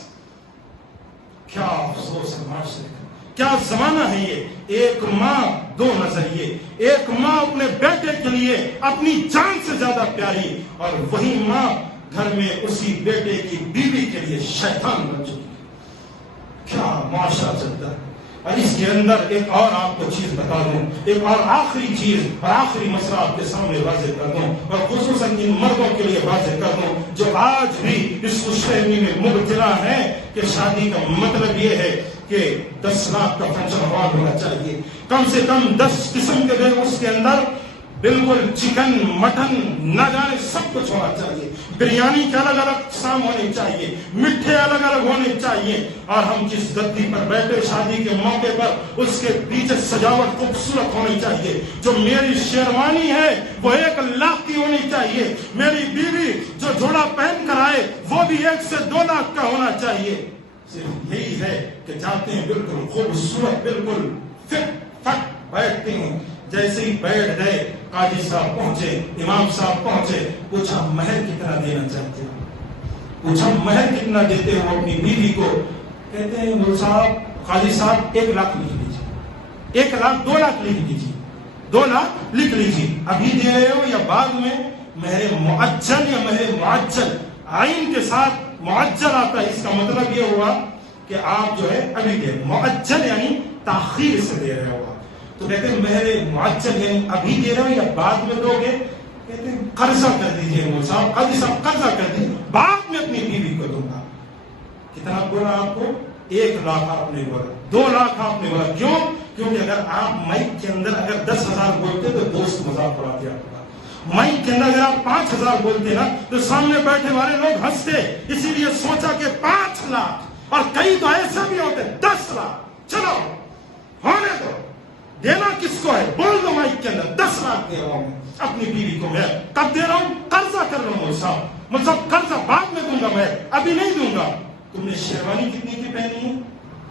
کیا افسوس ہے معاشرے کا، کیا زمانہ ہے یہ. ایک ماں 2 نظریے. ایک ماں اپنے بیٹے کے لیے اپنی جان سے زیادہ پیاری، اور وہی ماں گھر میں اسی بیٹے کی بیوی کے لیے شیطان بن چکی ہے. کیا معاشرہ چلتا ہے. اور اس کے اندر ایک اور آپ کو چیز بتا دوں، ایک اور آخری چیز اور آخری مسئلہ آپ کے سامنے واضح کر دوں، اور خصوصاً ان مردوں کے لیے واضح کر دوں جو آج بھی اس خوشفہمی میں مبتلا ہے کہ شادی کا مطلب یہ ہے کہ 10 لاکھ کا فنکشن ہال ہونا چاہیے، کم سے کم 10 قسم کے دن اس کے اندر بالکل چکن مٹن نہ جانے سب کچھ ہونا چاہیے، بریانی کے الگ الگ اقسام ہونے چاہیے، میٹھے الگ الگ ہونے چاہیے، اور ہم جس گدی پر بیٹھے شادی کے موقع پر اس کے پیچھے سجاوٹ خوبصورت ہونی چاہیے. جو میری شیروانی ہے وہ 1 لاکھ کی ہونی چاہیے، میری بیوی جو جوڑا پہن کر آئے وہ بھی 1 سے 2 لاکھ کا ہونا چاہیے. صرف یہی ہے کہ جاتے ہیں بالکل خوبصورت، بالکل فٹ فٹ بیٹھتے ہیں. جیسے ہی بیٹھ گئے قاضی صاحب پہنچے، امام صاحب پہنچے، پوچھا مہر کتنا دینا چاہتے ہو؟ پوچھا مہر کتنا دیتے ہو اپنی بیوی کو؟ کہتے ہیں مول صاحب، قاضی صاحب 1 لاکھ لکھ لیجیے، 1 لاکھ 2 لاکھ لکھ لیجیے، 2 لاکھ لکھ لیجیے. ابھی دے رہے ہو یا بعد میں؟ مہر معجل یا مہر معجل؟ آئین کے ساتھ معجل آتا ہے، اس کا مطلب یہ ہوا کہ آپ جو ہے ابھی دے. معجل یعنی تاخیر سے دے رہے ہو. تو کہتے ہیں مہر معجل یعنی ابھی دے رہے ہو یا بعد میں دو گے؟ کہتے ہیں قرضہ کر دیجیے مول صاحب، قاضی صاحب قرضہ کر دیجیے، بعد میں اپنی بیوی کو دوں گا. کتنا بولا آپ کو؟ 1 لاکھ آپ نے بولا، 2 لاکھ آپ نے بولا. کیوں؟ کیونکہ اگر آپ مائک کے اندر اگر 10,000 بولتے تو دوست مذاق اڑاتے آپ کا. مائک کے اندر اگر آپ 5,000 بولتے نا تو سامنے بیٹھے والے لوگ ہنستے. اسی لیے سوچا کہ 5 لاکھ، اور کئی تو ایسا بھی ہوتے 10 لاکھ. چلو ہونے دو، دینا کس کو ہے؟ بول دو مائک کے اندر 10 لاکھ دے رہا ہوں اپنی بیوی کو. میں کب دے رہا ہوں؟ قرضہ کر رہا ہوں مول صاحب، مطلب قرضہ بعد میں دوں گا، میں ابھی نہیں دوں گا. تم نے شیروانی کتنی کی پہنی ہے؟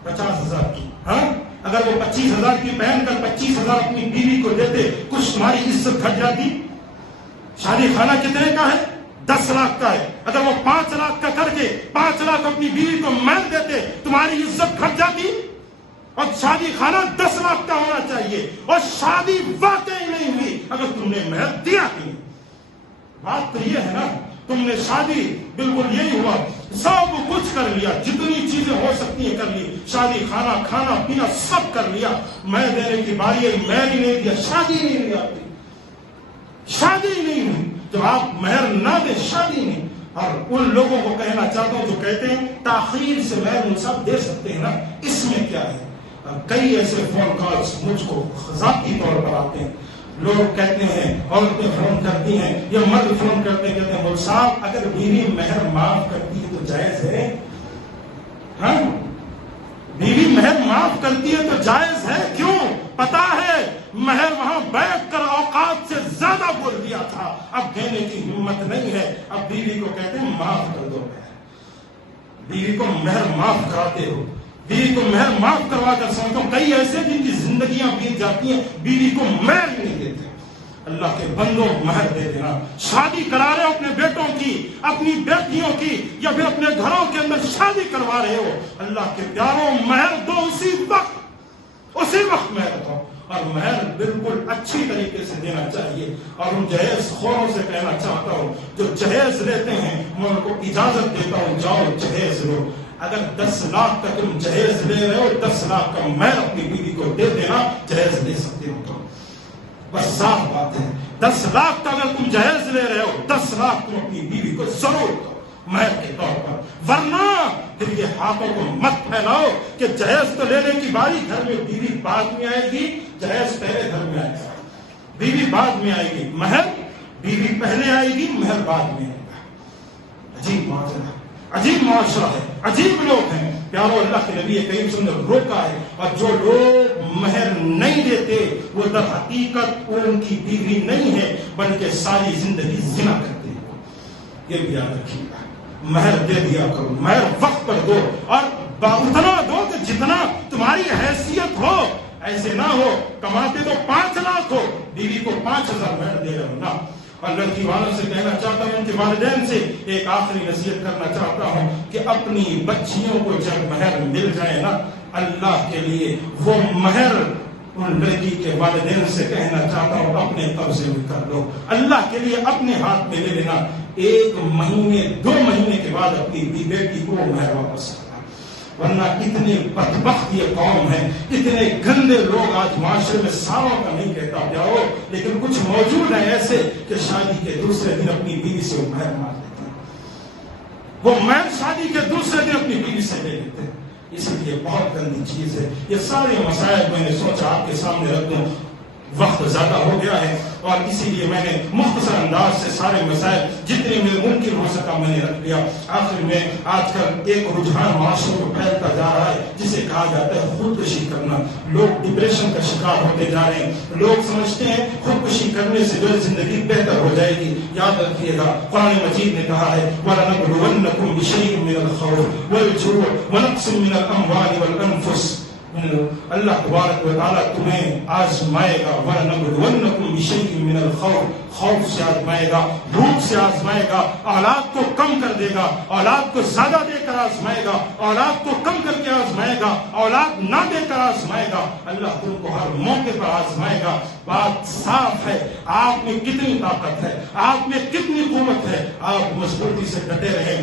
50,000 کی. ہاں، اگر وہ 25,000 کی پہن کر 25,000 اپنی بیوی کو دیتے، کچھ تمہاری عزت گھٹ جاتی؟ شادی خانہ کتنے کا ہے؟ 10 لاکھ کا ہے. اگر وہ 5 لاکھ کا کر کے 5 لاکھ اپنی بیوی کو مہر دیتے، تمہاری عزت گھٹ جاتی؟ اور شادی خانہ 10 لاکھ کا ہونا چاہیے، اور شادی واقعی نہیں ہوئی اگر تم نے مہر دیا نہیں. بات تو یہ ہے نا، تم نے شادی بالکل یہی ہوا، سب کچھ کر لیا، جتنی چیزیں ہو سکتی ہیں کر لی، شادی خانہ کھانا پینا سب کر لیا، مہر دینے کی باری ہے، مہر ہی نہیں دیا، شادی نہیں ہوئی آپ کی، شادی نہیں ہوئی. جب آپ مہر نہ دیں شادی نہیں. اور ان لوگوں کو کہنا چاہتا ہوں جو کہتے ہیں تاخیر سے مہر سب دے سکتے ہیں نا، اس میں کیا ہے؟ کئی ایسے فون کالز مجھ کو ذاتی طور پر آتے ہیں. لوگ کہتے ہیں، عورتیں فون کرتی ہیں یا مرد فون کرتے ہیں، کہتے ہیں مول صاحب اگر بیوی مہر معاف کرتی ہے تو جائز ہے؟ ہاں، بیوی مہر معاف کرتی ہے تو جائز ہے. کیوں؟ پتا ہے مہر وہاں بیٹھ کر اوقات سے زیادہ بول دیا تھا، اب دینے کی ہمت نہیں ہے. اب بیوی کو کہتے ہیں معاف کر دو مہر. بیوی کو مہر معاف کراتے ہو، بیوی کو مہر معاف کروا کر سمجھتا ہوں کئی ایسے جن کی زندگیاں بیت جاتی ہیں بیوی کو مہر نہیں دیتے. اللہ کے بندوں مہر دے دینا. شادی کرا رہے ہو اپنے بیٹوں کی، اپنی بیٹیوں کی، یا پھر اپنے گھروں کے اندر شادی کروا رہے ہو، اللہ کے پیاروں مہر دو اسی وقت مہر دو. اور مہر بالکل اچھی طریقے سے دینا چاہیے. اور ان جہیز خوروں سے کہنا چاہتا ہوں جو جہیز لیتے ہیں میں ان کو اجازت دیتا ہوں جاؤ جہیز لو. اگر 10 لاکھ کا تم جہیز لے رہے ہو 10 لاکھ کا مہر اپنی بیوی کو دے دینا، جہیز لے سکتے ہو. تو بس صاف بات ہے، 10 لاکھ کا اگر تم جہیز لے رہے ہو 10 لاکھ تم اپنی بیوی کو ضرور دو مہر کے طور پر. ورنہ پھر یہ ہاتھوں کو مت پھیلاؤ کہ جہیز تو لینے کی باری، گھر میں بیوی بعد میں آئے گی، جہیز پہلے گھر میں آئے گا، بیوی بعد میں آئے گی، مہر بیوی پہلے آئے گی، مہر بعد میں آئے گا. عجیب معاشرہ، عجیب معاشرہ ہے، عجیب لوگ ہیں. پیارو اللہ کے نبی کریم صلی اللہ علیہ وسلم نے روکا ہے. اور جو لوگ مہر نہیں دیتے وہ در حقیقت ان کی بیوی نہیں ہے بلکہ ساری زندگی زنا کرتے ہیں. یہ بھی یاد رکھیے گا. مہر دے دیا کرو، مہر وقت پر دو، اور اتنا دو کہ جتنا تمہاری حیثیت ہو. ایسے نہ ہو کماتے تو 5 لاکھ ہو، بیوی کو 5,000 مہر دے رہے ہو نا. اور لڑکی والوں سے کہنا چاہتا ہوں والدین سے ایک آخری نصیحت کرنا چاہتا ہوں کہ اپنی بچیوں کو جب مہر مل جائے نا، اللہ کے لیے وہ مہر ان لڑکی کے والدین سے کہنا چاہتا ہوں اپنے قبضے میں کر لو، اللہ کے لیے اپنے ہاتھ میں لے لینا، 1 مہینے 2 مہینے کے بعد اپنی بیٹی کو مہر واپس کرنا۔ ورنہ کتنے بدبخت یہ قوم ہے، اتنے گندے لوگ آج معاشرے میں، ساروں کا نہیں کہتا جاؤ، لیکن کچھ موجود ہیں ایسے کہ شادی کے دوسرے دن اپنی بیوی سے مہر مار لیتے ہیں، وہ مہر شادی کے دوسرے دن اپنی بیوی سے لے لیتے ہیں۔ اس لیے بہت گندی چیز ہے۔ یہ سارے مسائل میں نے سوچا آپ کے سامنے رکھ دوں، وقت زیادہ ہو گیا ہے اور اسی لیے میں نے مختصر انداز سے سارے مسائل جتنے میں ممکن ہو سکا میں نے رکھ لیا۔ آخر میں آج کل ایک رجحان معاشرے کو پھیلتا جا رہا ہے جسے کہا جاتا ہے خودکشی کرنا۔ لوگ ڈپریشن کا شکار ہوتے جا رہے ہیں، لوگ سمجھتے ہیں خودکشی کرنے سے جو زندگی بہتر ہو جائے گی۔ یاد رکھیے گا قرآن مجید نے کہا ہے وَلَنَبْلُوَنَّكُمْ بِشَيْءٍ مِّنَ الْخَوْفِ وَالْجُوعِ وَنَقْصٍ مِّنَ الْأَمْوَالِ وَالْأَنفُسِ۔ اللہ تبارک و تعالیٰ تمہیں آزمائے گا، وَلَنَبْلُوَنَّكُمْ بِشَيْءٍ مِّنَ الْخَوْفِ، خوف سے آزمائے گا، بھوک سے آزمائے گا، اولاد کو کم کر دے گا، اولاد کو زیادہ دے کر آزمائے گا، اولاد کو کم کر کے آزمائے گا، اولاد نہ دے کر آزمائے گا۔ اللہ تم کو ہر موقع پر آزمائے گا۔ بات صاف ہے، آپ میں کتنی طاقت ہے، آپ میں کتنی قوت ہے، آپ مضبوطی سے ڈٹے رہیں۔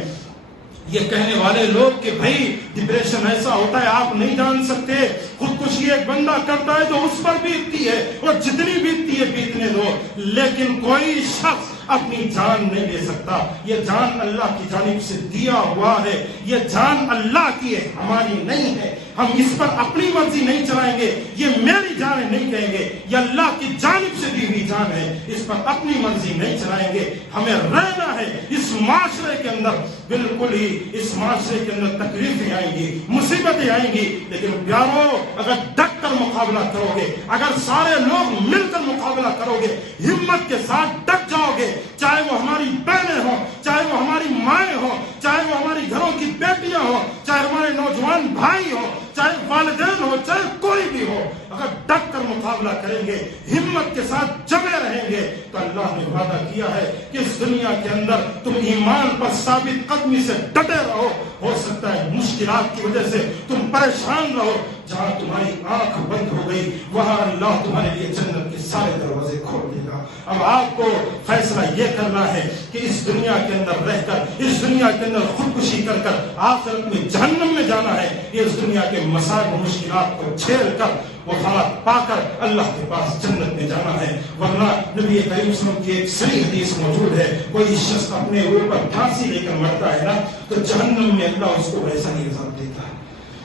یہ کہنے والے لوگ کہ بھائی ڈپریشن ایسا ہوتا ہے آپ نہیں جان سکتے، خودکشی ایک بندہ کرتا ہے تو اس پر بیتتی ہے اور جتنی بیتتی ہے بیتنے دو، لیکن کوئی شخص اپنی جان نہیں لے سکتا۔ یہ جان اللہ کی جانب سے دیا ہوا ہے، یہ جان اللہ کی ہے، ہماری نہیں ہے۔ ہم اس پر اپنی مرضی نہیں چلائیں گے، یہ میری جان ہے نہیں کہیں گے، یہ اللہ کی جانب سے دی ہوئی جان ہے، اس پر اپنی مرضی نہیں چلائیں گے۔ ہمیں رہنا ہے اس معاشرے کے اندر، بالکل ہی اس معاشرے کے اندر تکلیفیں آئیں گی، مصیبتیں آئیں گی، لیکن پیارو اگر ڈٹ کر مقابلہ کرو گے، اگر سارے لوگ مل کر مقابلہ کرو گے، ہمت کے ساتھ ڈٹ جاؤ گے، چاہے وہ ہماری بہنیں ہوں، چاہے وہ ہماری مائیں ہوں، چاہے وہ ہماری گھروں کی بیٹیاں ہوں، چاہے ہمارے نوجوان بھائی ہوں، چاہے والدین ہو، چاہے کوئی بھی ہو، اگر ڈٹ کر مقابلہ کریں گے، ہمت کے ساتھ جمے رہیں گے تو اللہ نے وعدہ کیا ہے کہ اس دنیا کے اندر تم ایمان پر ثابت قدمی سے ڈٹے رہو۔ ہو سکتا ہے مشکلات کی وجہ سے تم پریشان رہو، جہاں تمہاری آنکھ بند ہو گئی وہاں اللہ تمہارے لیے جنت کے سارے دروازے کھول دے گا۔ اب آپ کو فیصلہ یہ کرنا ہے کہ اس دنیا کے اندر رہ کر، اس دنیا کے اندر خودکشی کر کر آخرت میں جہنم میں جانا ہے، اس دنیا کے مسائل و مشکلات کو جھیل کر وفات پا کر اللہ کے پاس جنت میں جانا ہے۔ ورنہ نبی کریم صلی اللہ علیہ وسلم کی ایک صحیح حدیث موجود ہے، کوئی شخص اپنے اوپر پھانسی لے کر مرتا ہے نا تو جہنم میں اللہ اس کو ویسا ہی عذاب دیتا ہے،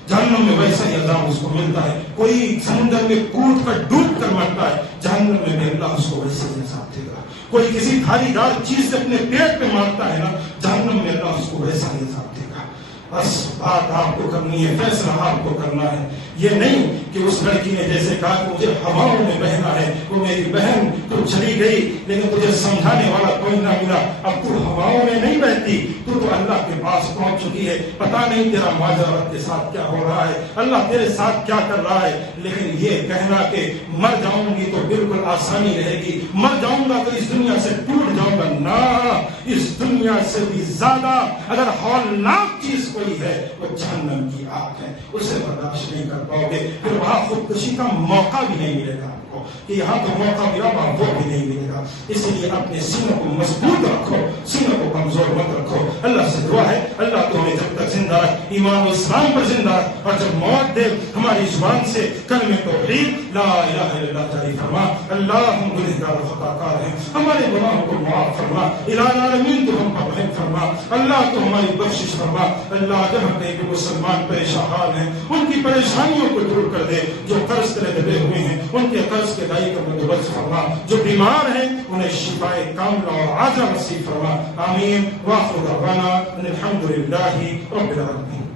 جہنم میں ویسا ہی عذاب اس کو ملتا ہے۔ کوئی سمندر میں کود کر ڈوب کر مرتا ہے، جہنم میں بھی اللہ اس کو ویسا ہی عذاب دے گا۔ کوئی کسی بھاری دار چیز سے اپنے پیٹ پہ مارتا ہے نا، جہنم میں اللہ اس کو ویسا ہی عذاب دے گا۔ بس بات آپ کو کرنی ہے، فیصلہ آپ کو کرنا ہے۔ یہ نہیں کہ اس لڑکی نے جیسے کہا کہ مجھے ہواؤں میں بہنا ہے، وہ میری بہن تو چلی گئی لیکن تجھے سمجھانے والا کوئی نہ ملا، اب تو ہواؤں میں نہیں بہتی، تو اللہ کے پاس پہنچ چکی ہے، پتہ نہیں تیرا ماجرا رب کے ساتھ کیا ہو رہا ہے، اللہ تیرے ساتھ کیا کر رہا ہے۔ لیکن یہ کہنا کہ مر جاؤں گی تو بالکل آسانی رہے گی، مر جاؤں گا تو اس دنیا سے ٹوٹ جاؤں گا، نہ، اس دنیا سے بھی زیادہ اگر ہولناک چیز کوئی ہے وہ جہنم کی آگ ہے، اسے برداشت نہیں کر پاؤ گے، پھر وہاں خودکشی کا موقع بھی نہیں ملے گا آپ کو کہ یہاں تو موقع ملا وہاں وہ بھی نہیں ملے گا۔ اس لیے اپنے سینوں کو مضبوط رکھو، سینوں کو کمزور مت رکھو۔ اللہ سے دعا ہے اللہ تو ہمیں جب تک زندہ رکھ، ایمان و اسلام پر زندہ رکھ، اور جب موت دے ہماری زبان سے کلمہ توحید لا الہ الا اللہ جاری فرما۔ اللہ ہم گنہگار و خطا کار ہیں، ہمارے گناہوں کو معاف فرما، الہ العالمین تو ہم پر رحم فرما، اللہ تو ہماری بخشش فرما۔ اللہ جہاں کہیں بھی مسلمان پریشان ہیں ان کی پریشانیوں کو دور کر دے، جو قرض تلے دبے ہوئے ہیں ان کے قرض کے دائی کا بندوبست فرما، جو بیمار ہیں انہیں شفائے کاملہ اور عاجلہ نصیب فرما۔ آمین۔ وآخر دعوانا ان الحمد للہ رب العالمین۔